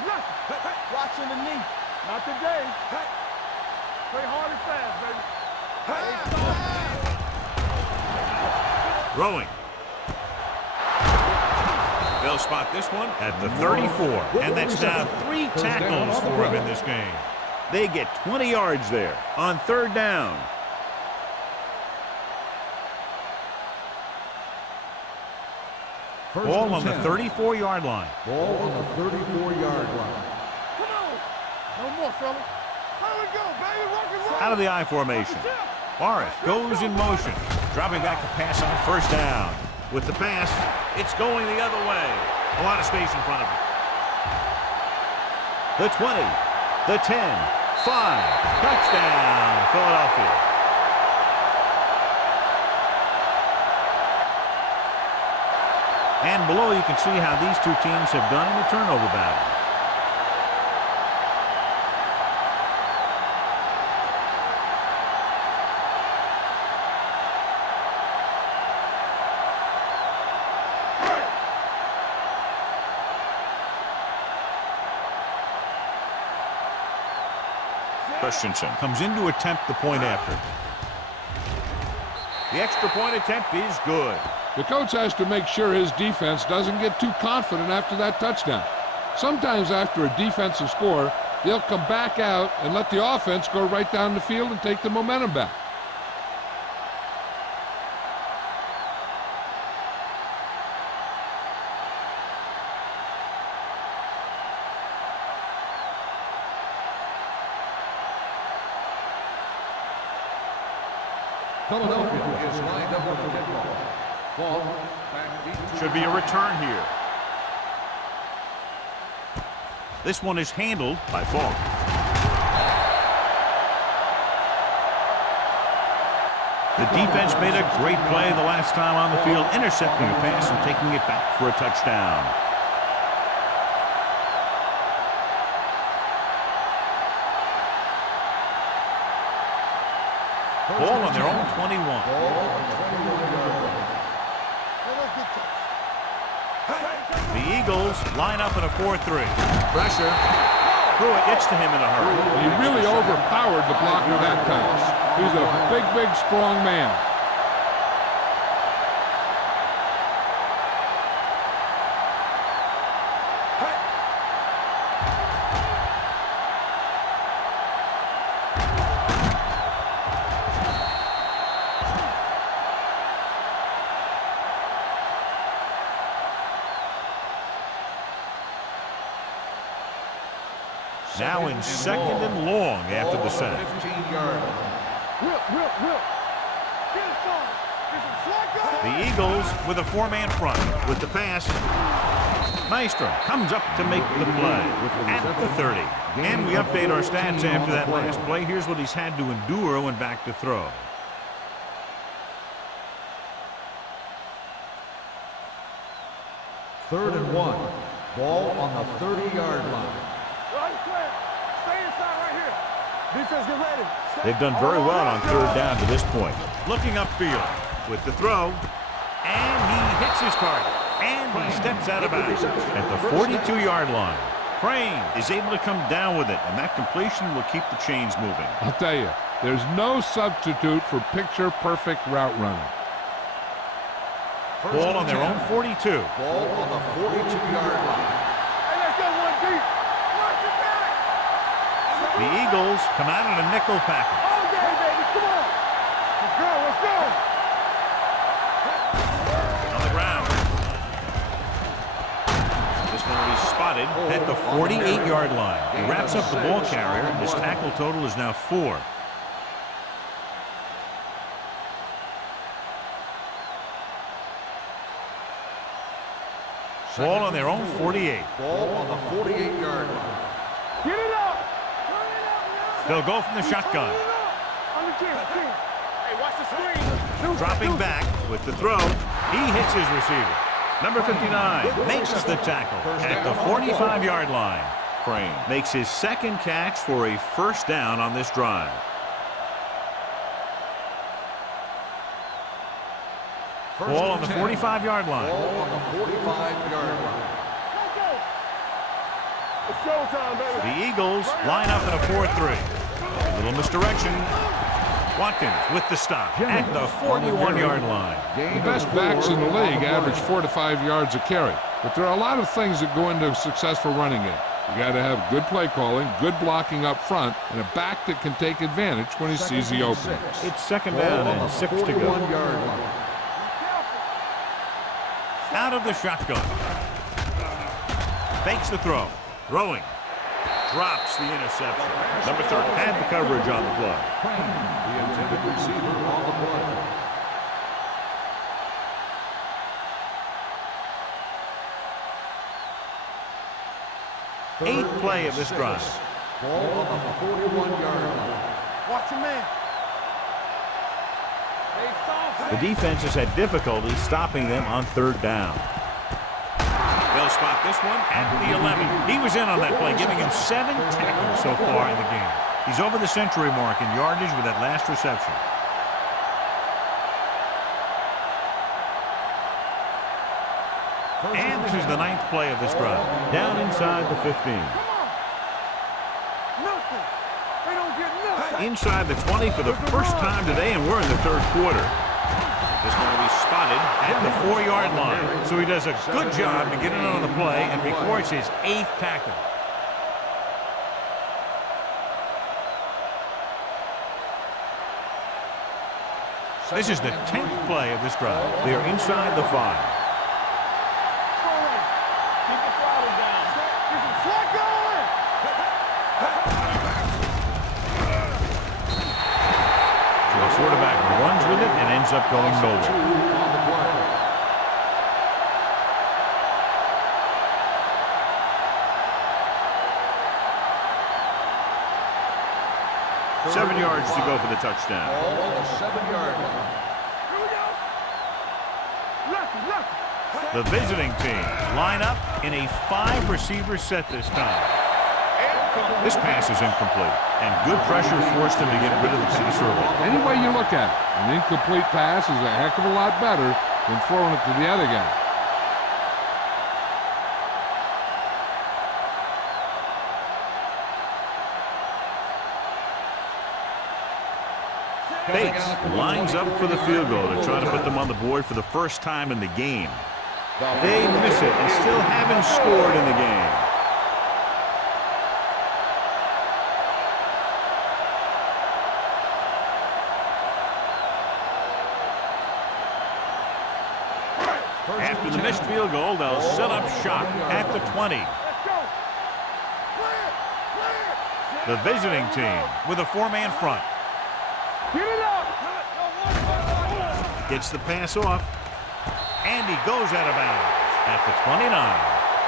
Watching the knee. Not today. Play hard and fast, baby. Throwing. They'll spot this one at the 34. And that's now 3 tackles for him in this game. They get 20 yards there on 3rd down. Ball on the 34-yard line. Ball on the 34-yard line. Come on. No more, fella. Here we go, baby. Rock and roll. Out of the I formation. Morris goes in motion. Dropping back to pass on 1st down. With the pass, it's going the other way. A lot of space in front of him. The 20, the 10, 5. Touchdown, Philadelphia. And below you can see how these two teams have done in the turnover battle. Christensen comes in to attempt the point after. The extra point attempt is good. The coach has to make sure his defense doesn't get too confident after that touchdown. Sometimes after a defensive score, they'll come back out and let the offense go right down the field and take the momentum back. Philadelphia is lined up with the kickoff. Ball back deep. Should be a return here. This one is handled by Falk. The defense made a great play the last time on the field, intercepting a pass and taking it back for a touchdown. Ball on their own 21. The Eagles line up in a 4-3. Pressure. Pruitt gets to him in a hurry. He really overpowered the blocker that time. He's a big, big, strong man. Now in second and long after the set. 15-yard line. Whip. Get it, son. Get some slack on. The Eagles with a four-man front. With the pass, Maestro comes up to make the play at the 30. And we update our stats after that last play. Here's what he's had to endure when back to throw. Third and 1. Ball on the 30-yard line. Stay inside right here. Defense, get ready. They've done very well on third down to this point. Looking upfield with the throw. And he hits his target. And he steps out of bounds at the 42-yard line. Crane is able to come down with it, and that completion will keep the chains moving. I'll tell you, there's no substitute for picture-perfect route running. Ball on their own 42. Ball on the 42-yard line. Hey, let's go one deep. Watch your back. The Eagles come out in a nickel package. Oh, yeah, baby, come on. Let's go. On the ground. This one will be spotted at the 48-yard line. He wraps up the ball carrier, and his tackle total is now 4. Ball on their own 48. Ball on the 48-yard line. Get it up. They'll go from the shotgun. On the chin. Hey, watch the screen. Dropping back with the throw. He hits his receiver. Number 59 makes the tackle at the 45-yard line. Crane makes his second catch for a first down on this drive. Ball on the 45-yard line. Ball on the 45-yard line. It's showtime, baby. The Eagles line up in a 4-3. Little misdirection. Watkins with the stop at the 41-yard line. The best backs in the league average 4 to 5 yards a carry. But there are a lot of things that go into a successful running game. You got to have good play calling, good blocking up front, and a back that can take advantage when he sees the opening. It's second down and 6 to go. Out of the shotgun. Fakes the throw. Throwing. Drops the interception. Number 30 had the coverage on the play. The intended receiver on the play. Eighth play of this drive. Ball on the 41-yard line. Watch your man. The defense has had difficulty stopping them on third down. They'll spot this one at the 11. He was in on that play, giving him 7 tackles so far in the game. He's over the century mark in yardage with that last reception. And this is the 9th play of this drive. Down inside the 15. Nothing. They don't get nothing. Inside the 20 for the first time today, and we're in the third quarter. This going to be spotted at the 4-yard line. So he does a good job to get in on the play and records his 8th tackle. This is the 10th play of this drive. They are inside the 5. The quarterback runs with it and ends up going nowhere. 7 yards to go for the touchdown. Ball on the 7-yard line. Here we go. Lucky. The visiting team line up in a 5-receiver set this time. This pass is incomplete, and good pressure forced him to get rid of the pass early. Any way you look at it, an incomplete pass is a heck of a lot better than throwing it to the other guy. Bates lines up for the field goal to try to put them on the board for the first time in the game. They miss it and still haven't scored in the game. After the missed field goal, they'll set up shop at the 20. Let's go. Clear. The visiting team with a 4-man front. Get it up. Gets the pass off. And he goes out of bounds at the 29.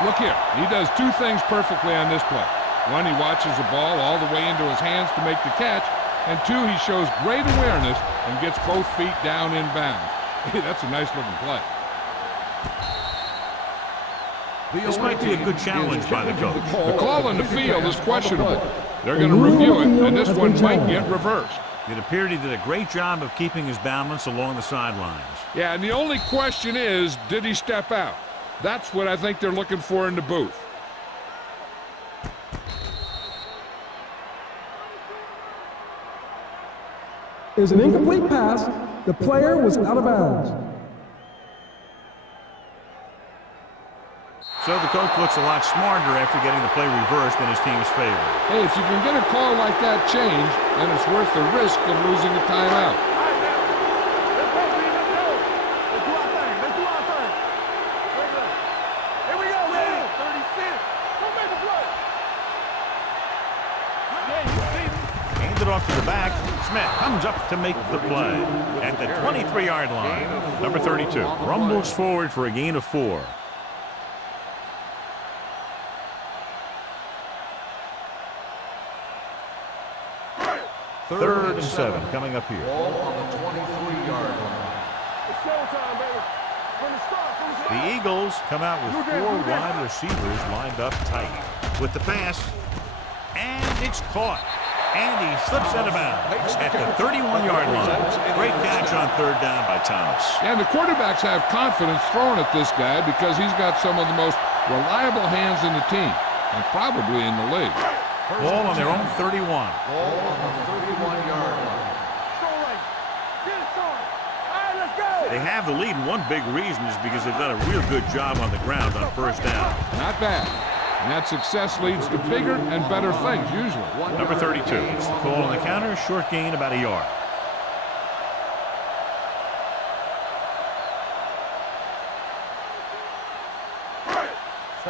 Look here. He does two things perfectly on this play. One, he watches the ball all the way into his hands to make the catch. And two, he shows great awareness and gets both feet down in bounds. Hey, that's a nice-looking play. This might be a good challenge by the coach. The call on the field is questionable. They're going to review it, and this one might get reversed. It appeared he did a great job of keeping his balance along the sidelines. Yeah, and the only question is, did he step out? That's what I think they're looking for in the booth. Is an incomplete pass. The player was out of bounds. So the coach looks a lot smarter after getting the play reversed in his team's favor. Hey, if you can get a call like that changed, then it's worth the risk of losing a timeout. All right, man. Let's go, B. Let's go. Let's do our thing. Let's do our thing. Here we go, man. 36. Don't make a play. Yeah, you see me. Hand it off to the back. Smith comes up to make the play at the 23-yard line. Number 32 rumbles forward for a gain of 4. Third and 7 coming up here. Ball on the 23-yard line. It's showtime, baby. From the start, from the start. The Eagles come out with 4 wide receivers lined up tight. With the pass, and it's caught. And he slips out of bounds at the 31-yard line. Great catch on third down by Thomas. And the quarterbacks have confidence throwing at this guy because he's got some of the most reliable hands in the team, and probably in the league. Ball on their own 31. Ball on the 31-yard line. Strong right. Get it started. All right, let's go. They have the lead, and one big reason is because they've done a real good job on the ground on first down. Not bad. And that success leads to bigger and better things, usually. Number 32. It's the call on the counter. Short gain, about a yard.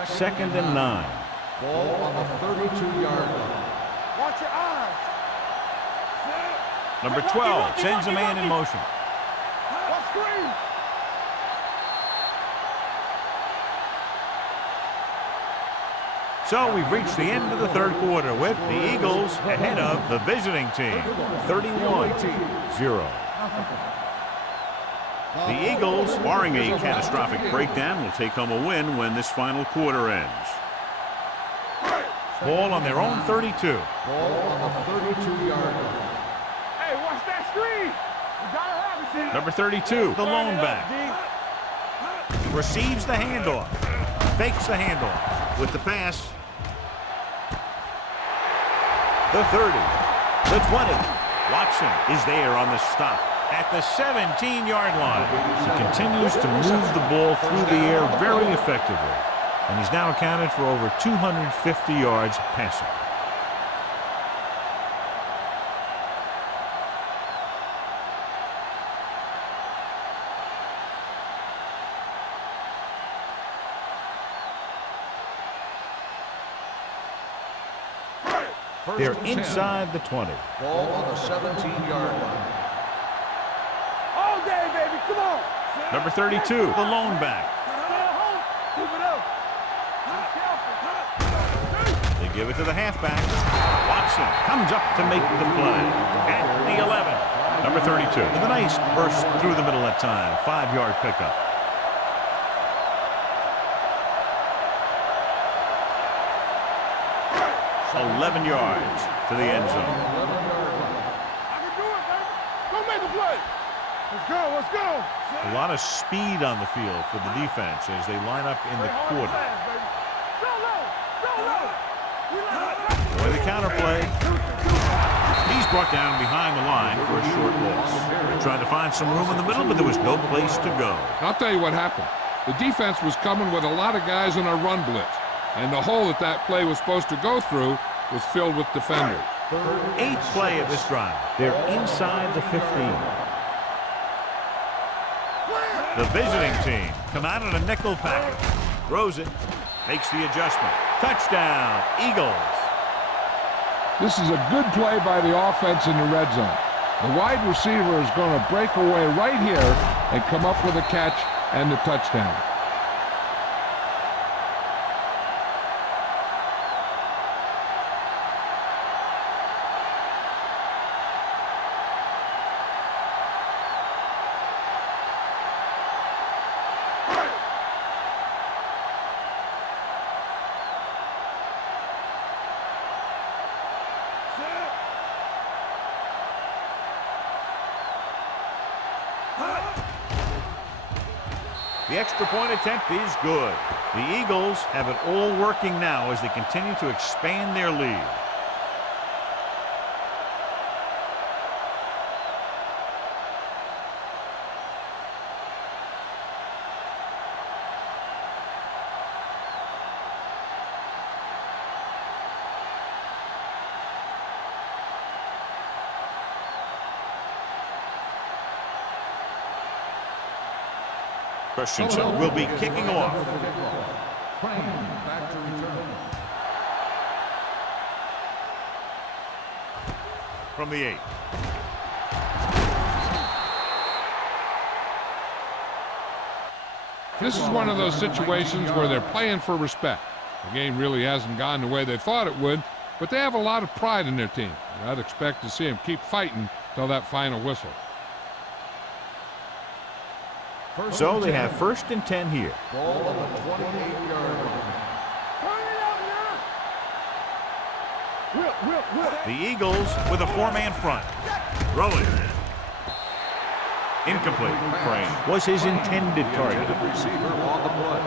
Second and 9. Ball on the 32-yard line. Watch your eyes. Number 12 sends a man in motion. Watch screen. So we've reached the end of the third quarter with the Eagles ahead of the visiting team, 31-0. The Eagles, barring a catastrophic breakdown, will take home a win when this final quarter ends. Ball on their own 32. Ball on the 32-yard line. Hey, watch that screen. You gotta have it, see. Number 32, the lone back. Receives the handoff. Fakes the handoff with the pass. The 30, the 20. Watson is there on the stop at the 17-yard line. He continues to move the ball through the air very effectively. And he's now accounted for over 250 yards passing. They're inside the 20. Ball on the 17-yard line. All day, baby. Come on. Number 32, the lone back. Keep it up. They give it to the halfback. Watson comes up to make the play at the 11. Number 32 with a nice burst through the middle that time. 5-yard pickup. $11 yards to the end zone. I can do it, baby. Go make a play. Let's go. Let's go. A lot of speed on the field for the defense as they line up in the quarter. Boy, the counter play. He's brought down behind the line for a short loss. Tried to find some room in the middle, but there was no place to go. I'll tell you what happened. The defense was coming with a lot of guys in a run blitz, and the hole that play was supposed to go through was filled with defenders. 8th play of this drive. They're inside the 15. The visiting team come out in a nickel package. Throws it. Makes the adjustment. Touchdown, Eagles. This is a good play by the offense in the red zone. The wide receiver is going to break away right here and come up with a catch and the touchdown. The extra point attempt is good. The Eagles have it all working now as they continue to expand their lead. Christensen will be kicking off. Back to return. From the 8. This is one of those situations where they're playing for respect. The game really hasn't gone the way they thought it would, but they have a lot of pride in their team. I'd expect to see them keep fighting till that final whistle. So they have 1st and 10 here. Ball on the 28-yard line. The Eagles with a 4-man front. Rolling. Incomplete. Crane was his intended target. Receiver on the play.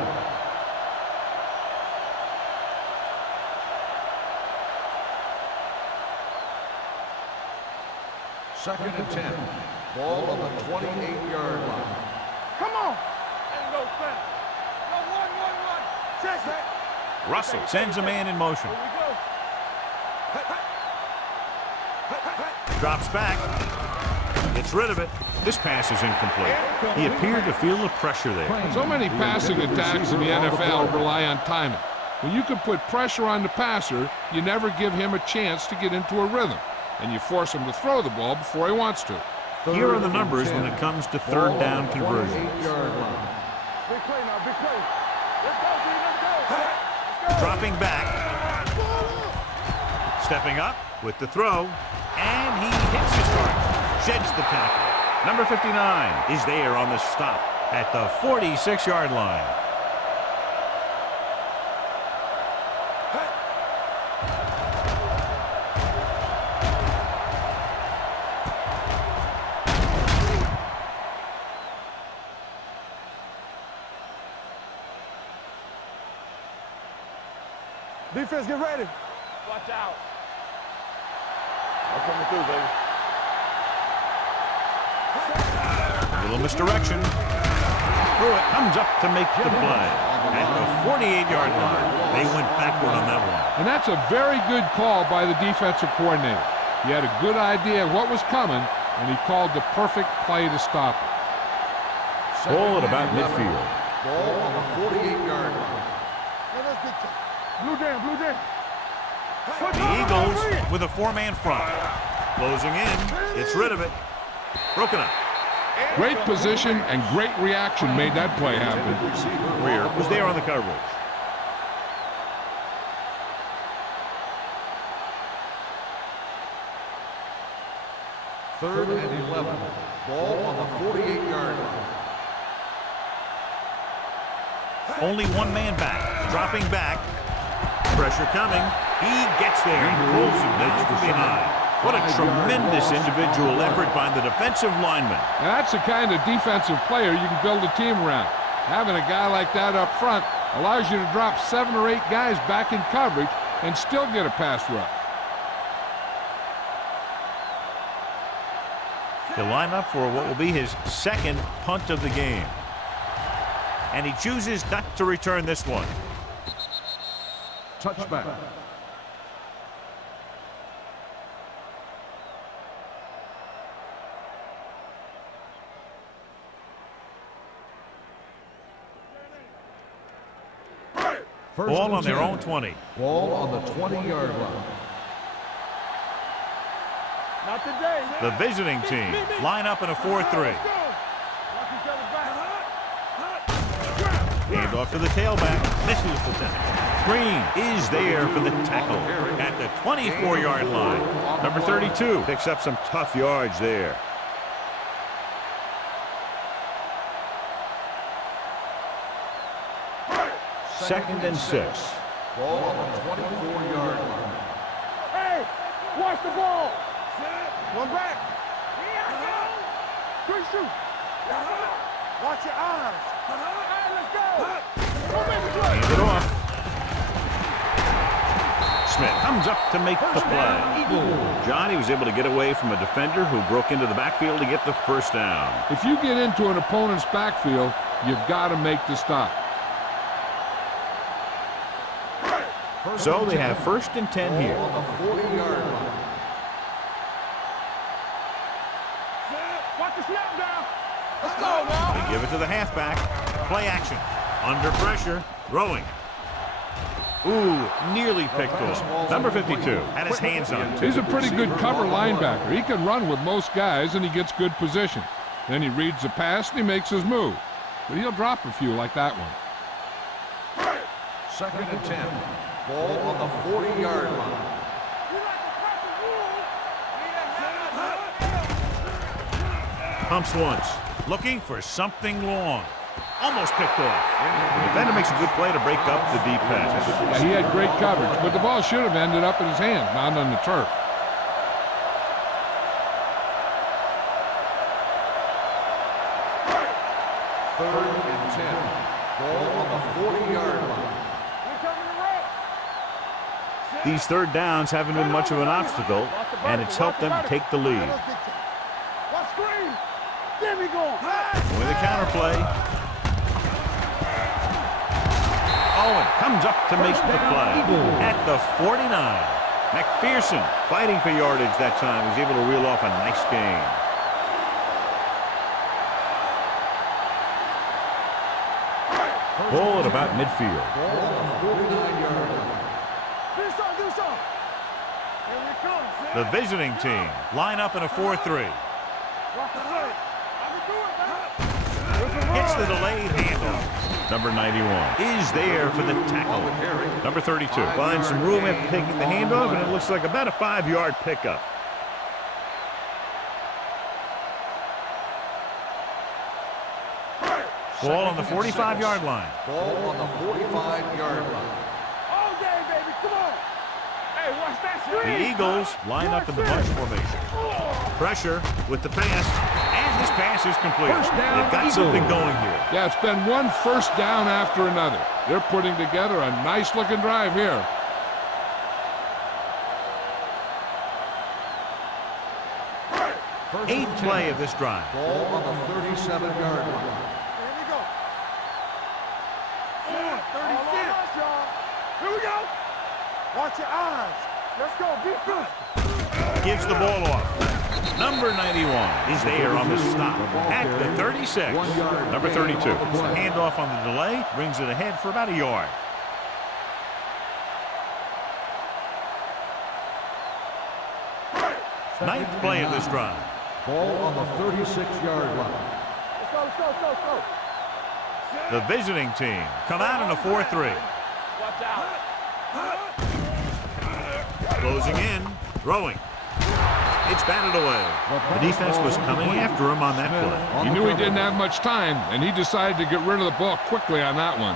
Second and 10. Ball on the 28-yard line. Come on. And go fast. Go 1-1-1. Check it. Russell sends a man in motion. Here we go. Drops back. Gets rid of it. This pass is incomplete. He appeared to feel the pressure there. So many passing attacks in the NFL rely on timing. When you can put pressure on the passer, you never give him a chance to get into a rhythm, and you force him to throw the ball before he wants to. Here are the numbers when it comes to 3rd down conversions. Big play now, big play. Let's go, D, let's go. Let's go. Dropping back. Stepping up with the throw. And he hits his target. Sheds the tackle. Number 59 is there on the stop at the 46-yard line. Defense, get ready. Watch out. I'm coming through, baby. A little misdirection. Pruitt comes up to make the play. At the 48-yard line, they went backward on that one. And that's a very good call by the defensive coordinator. He had a good idea of what was coming, and he called the perfect play to stop it. Ball at about midfield. Ball on the 48-yard line. Blue jam, blue jam. The Eagles with a 4-man front. Closing in. Gets rid of it. Broken up. Great position and great reaction made that play happen. Rear was there on the coverage. Third and 11. Ball on the 48-yard line. Only one man back. Dropping back. Pressure coming. He gets there and pulls him down from behind. What a tremendous individual effort by the defensive lineman. Now, that's the kind of defensive player you can build a team around. Having a guy like that up front allows you to drop 7 or 8 guys back in coverage and still get a pass rush. He'll line up for what will be his 2nd punt of the game. And he chooses not to return this one. Touchback. Ball on their own 20. Ball on the 20-yard line. Not today. The visiting team line up in a 4-3. Let's go. Watch each other back. Hand off to the tailback. Misses the tackle. Green is there for the tackle at the 24-yard line. Number 32 picks up some tough yards there. Second and 6. Ball on the 24-yard line. Hey, watch the ball. One back. Quick shoot. Watch your eyes. Hey, let's go. Go make the play. Hand it off. Smith comes up to make the play. Johnny was able to get away from a defender who broke into the backfield to get the first down. If you get into an opponent's backfield, you've got to make the stop. So they have 1st and 10 here. On the 40-yard line. Watch the snap down. Let's go now. They give it to the halfback. Play action. Under pressure. Throwing. Ooh, nearly picked off. Number 52 had his hands on it. He's a pretty good cover linebacker. He can run with most guys, and he gets good position. Then he reads the pass, and he makes his move. But he'll drop a few like that one. 2nd and 10. Ball on the 40-yard line. Pumps once. Looking for something long. Almost picked off. The defender makes a good play to break up the deep pass. Yeah, he had great coverage, but the ball should have ended up in his hand, not on the turf. Third and 10. Ball on the 40-yard line. These third downs haven't been much of an obstacle, and it's helped them to take the lead. Watch screen. There we go. With a counterplay. Owen comes up to make the play at the 49. McPherson fighting for yardage that time. Was able to reel off a nice gain. Ball at about midfield. Ball on the 49-yard line. Do some. Here we come. The visiting team line up in a 4-3. Watch the play. Hits the delayed handoff. Number 91 is there for the tackle. Number 32 finds some room after taking the handoff, and it looks like about a 5-yard pickup. Ball on the 45-yard line. Ball on the 45-yard line. All day, baby. Come on. Hey, watch that screen. The Eagles line up in the bunch formation. Pressure with the pass, and this pass is complete. They've got something going here. Yeah, it's been one first down after another. They're putting together a nice-looking drive here. Eighth play of this drive. Ball on the 37-yard line. Here we go. 36, y'all. Here we go. Watch your eyes. Let's go. Be good. Gives the ball off. Number 91 is there on the stop at the 36. Number 32 puts the handoff on the delay, brings it ahead for about a yard. Ninth play of this drive. Ball on the 36-yard line. Let's go. The visiting team come out in a 4-3. Watch out. Closing in, throwing. It's batted away. The defense was coming after him on that play. He knew he didn't have much time, and he decided to get rid of the ball quickly on that one.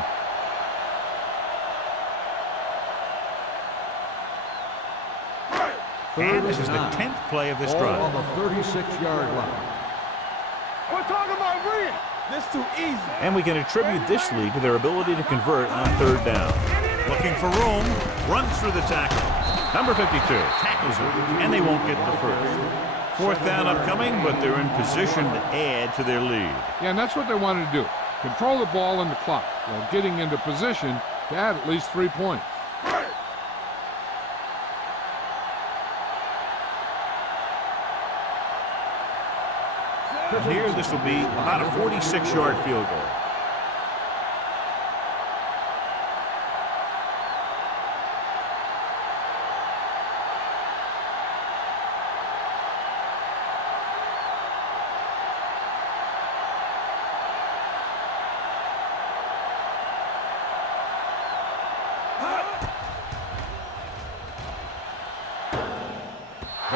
And this is the 10th play of this Ball drive. on the 36-yard line. We're talking about reading. This too easy. And we can attribute this lead to their ability to convert on third down. Looking for room, runs through the tackle. Number 52 tackles it, and they won't get the first. Fourth down upcoming, but they're in position to add to their lead. Yeah, and that's what they wanted to do. Control the ball and the clock while getting into position to add at least 3 points. And here, this will be about a 46-yard field goal.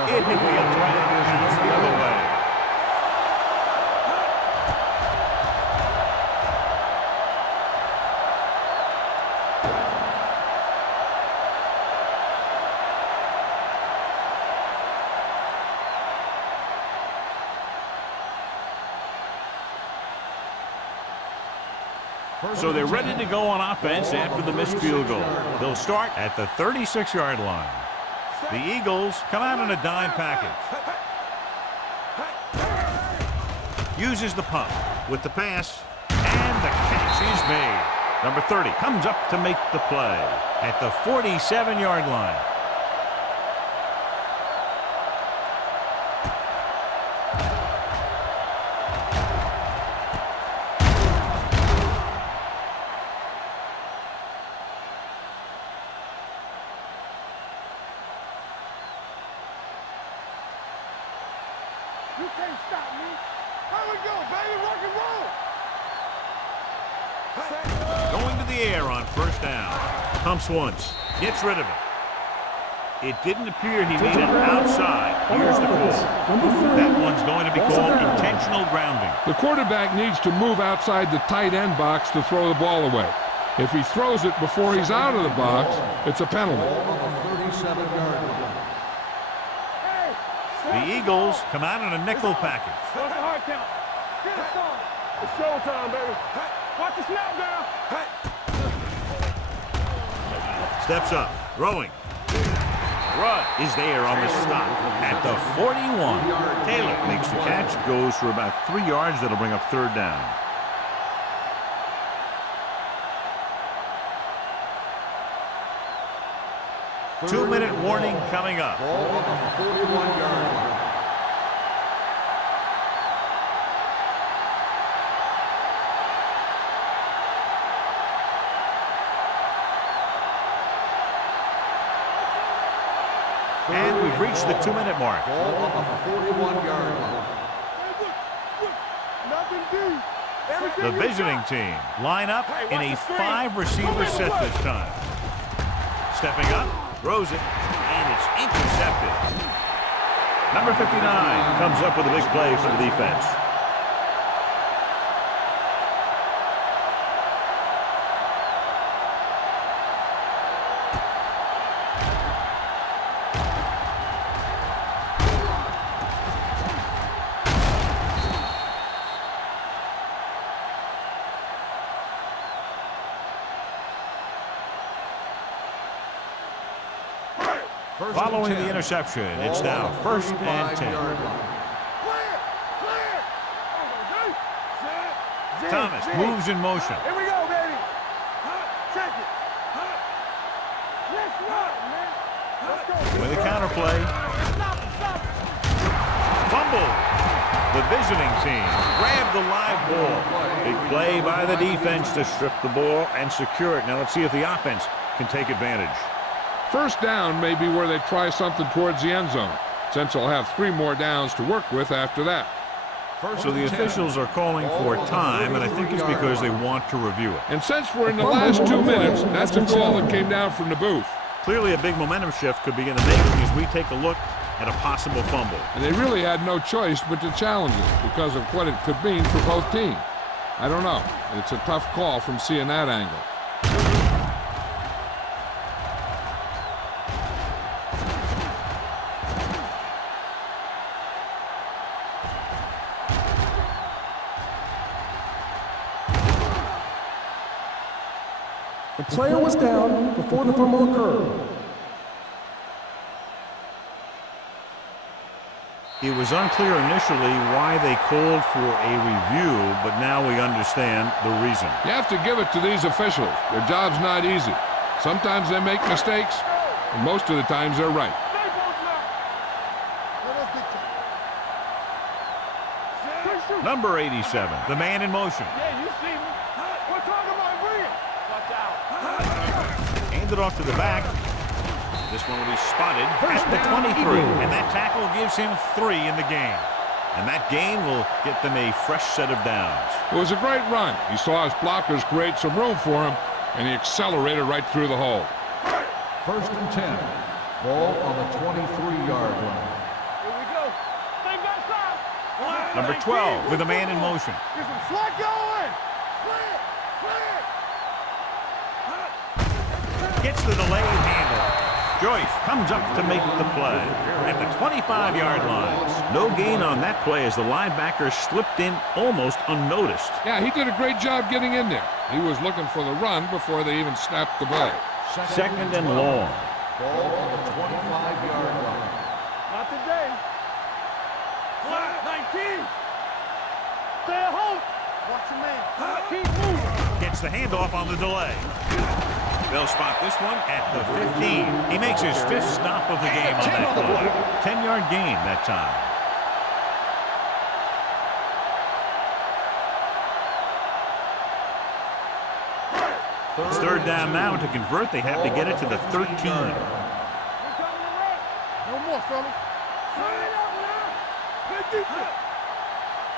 It hit the upright and it's the other way. So they're ready to go on offense after the missed field goal. They'll start at the 36-yard line. The Eagles come out in a dime package. Uses the pump with the pass, and the catch is made. Number 30 comes up to make the play at the 47-yard line. You can't stop me. Here we go, baby. Rock and roll. Going to the air on first down. Pumps once. Gets rid of it. It didn't appear he made it outside. Here's the call. That one's going to be called intentional grounding. The quarterback needs to move outside the tight end box to throw the ball away. If he throws it before he's out of the box, it's a penalty. The Eagles come out in a nickel package. What's the hard count? Get us on. It's showtime, baby. Watch the snap down. Steps up, throwing. Run is there on the stop at the 41. Taylor makes the catch, goes for about 3 yards. That'll bring up third down. Two-minute warning coming up. Ball on the 41-yard line. And we've reached the 2-minute mark. Ball on the 41-yard line. Nothing deep. Everything The you visiting got. team line up in a 5-receiver set this time. Stepping up, throws it, and it's intercepted. Number 59 comes up with a big play for the defense. Following the interception, it's now first and 10. Clear. Thomas moves in motion. Here we go, baby. Check it. Let's run, man. Let's go. With a counterplay. Stop it. Fumble. The visiting team grabbed the live ball. Big play by the defense to strip the ball and secure it. Now let's see if the offense can take advantage. First down may be where they try something towards the end zone, since they'll have 3 more downs to work with after that. So the officials are calling for time, and I think it's because they want to review it. And since we're in the last 2 minutes, that's a call that came down from the booth. Clearly a big momentum shift could begin to make as we take a look at a possible fumble. And they really had no choice but to challenge it because of what it could mean for both teams. I don't know. It's a tough call from seeing that angle. The player was down before the fumble occurred. It was unclear initially why they called for a review, but now we understand the reason. You have to give it to these officials. Their job's not easy. Sometimes they make mistakes, and most of the times they're right. Number 87, the man in motion. Yeah, you see me. We're talking about brilliant. Watch out. Handed off to the back. This one will be spotted at the 23, and that tackle gives him 3 in the game. And that gain will get them a fresh set of downs. It was a great run. He saw his blockers create some room for him, and he accelerated right through the hole. First and 10. Ball on the 23-yard line. Number 12 with a man in motion. Get some slack going. Gets the delayed handle. Joyce comes up to make the play at the 25-yard line. No gain on that play as the linebacker slipped in almost unnoticed. Yeah, he did a great job getting in there. He was looking for the run before they even snapped the play. Second and long. Ball on the 25-yard line. Not today. Flat 19. Stay at home. Watch your man. Keep moving. Gets the handoff on the delay. They'll spot this one at the 15. He makes his 5th stop of the game on that play. 10-yard gain that time. It's third down now. To convert, they have to get it to the 13. No more, fellas.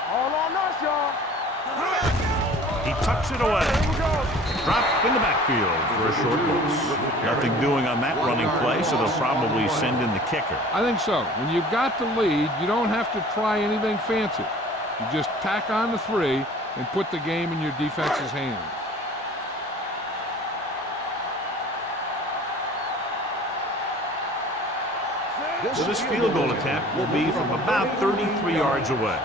All on us, y'all. He tucks it away. Dropped in the backfield for a short loss. Nothing doing on that running play, so they'll probably send in the kicker. I think so. When you've got the lead, you don't have to try anything fancy. You just tack on the 3 and put the game in your defense's hands. So this field goal attempt will be from about 33 yards away.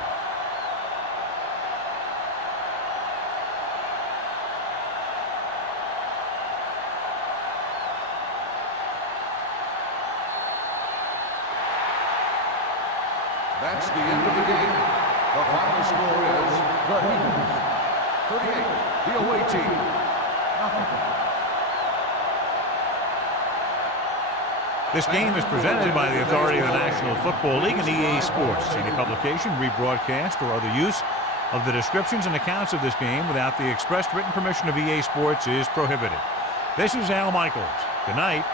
That's the end of the game. The final score is the Eagles 38, the away team, nothing. This game is presented by the authority of the National Football League and EA Sports. Any publication, rebroadcast, or other use of the descriptions and accounts of this game without the expressed written permission of EA Sports is prohibited. This is Al Michaels. Good night.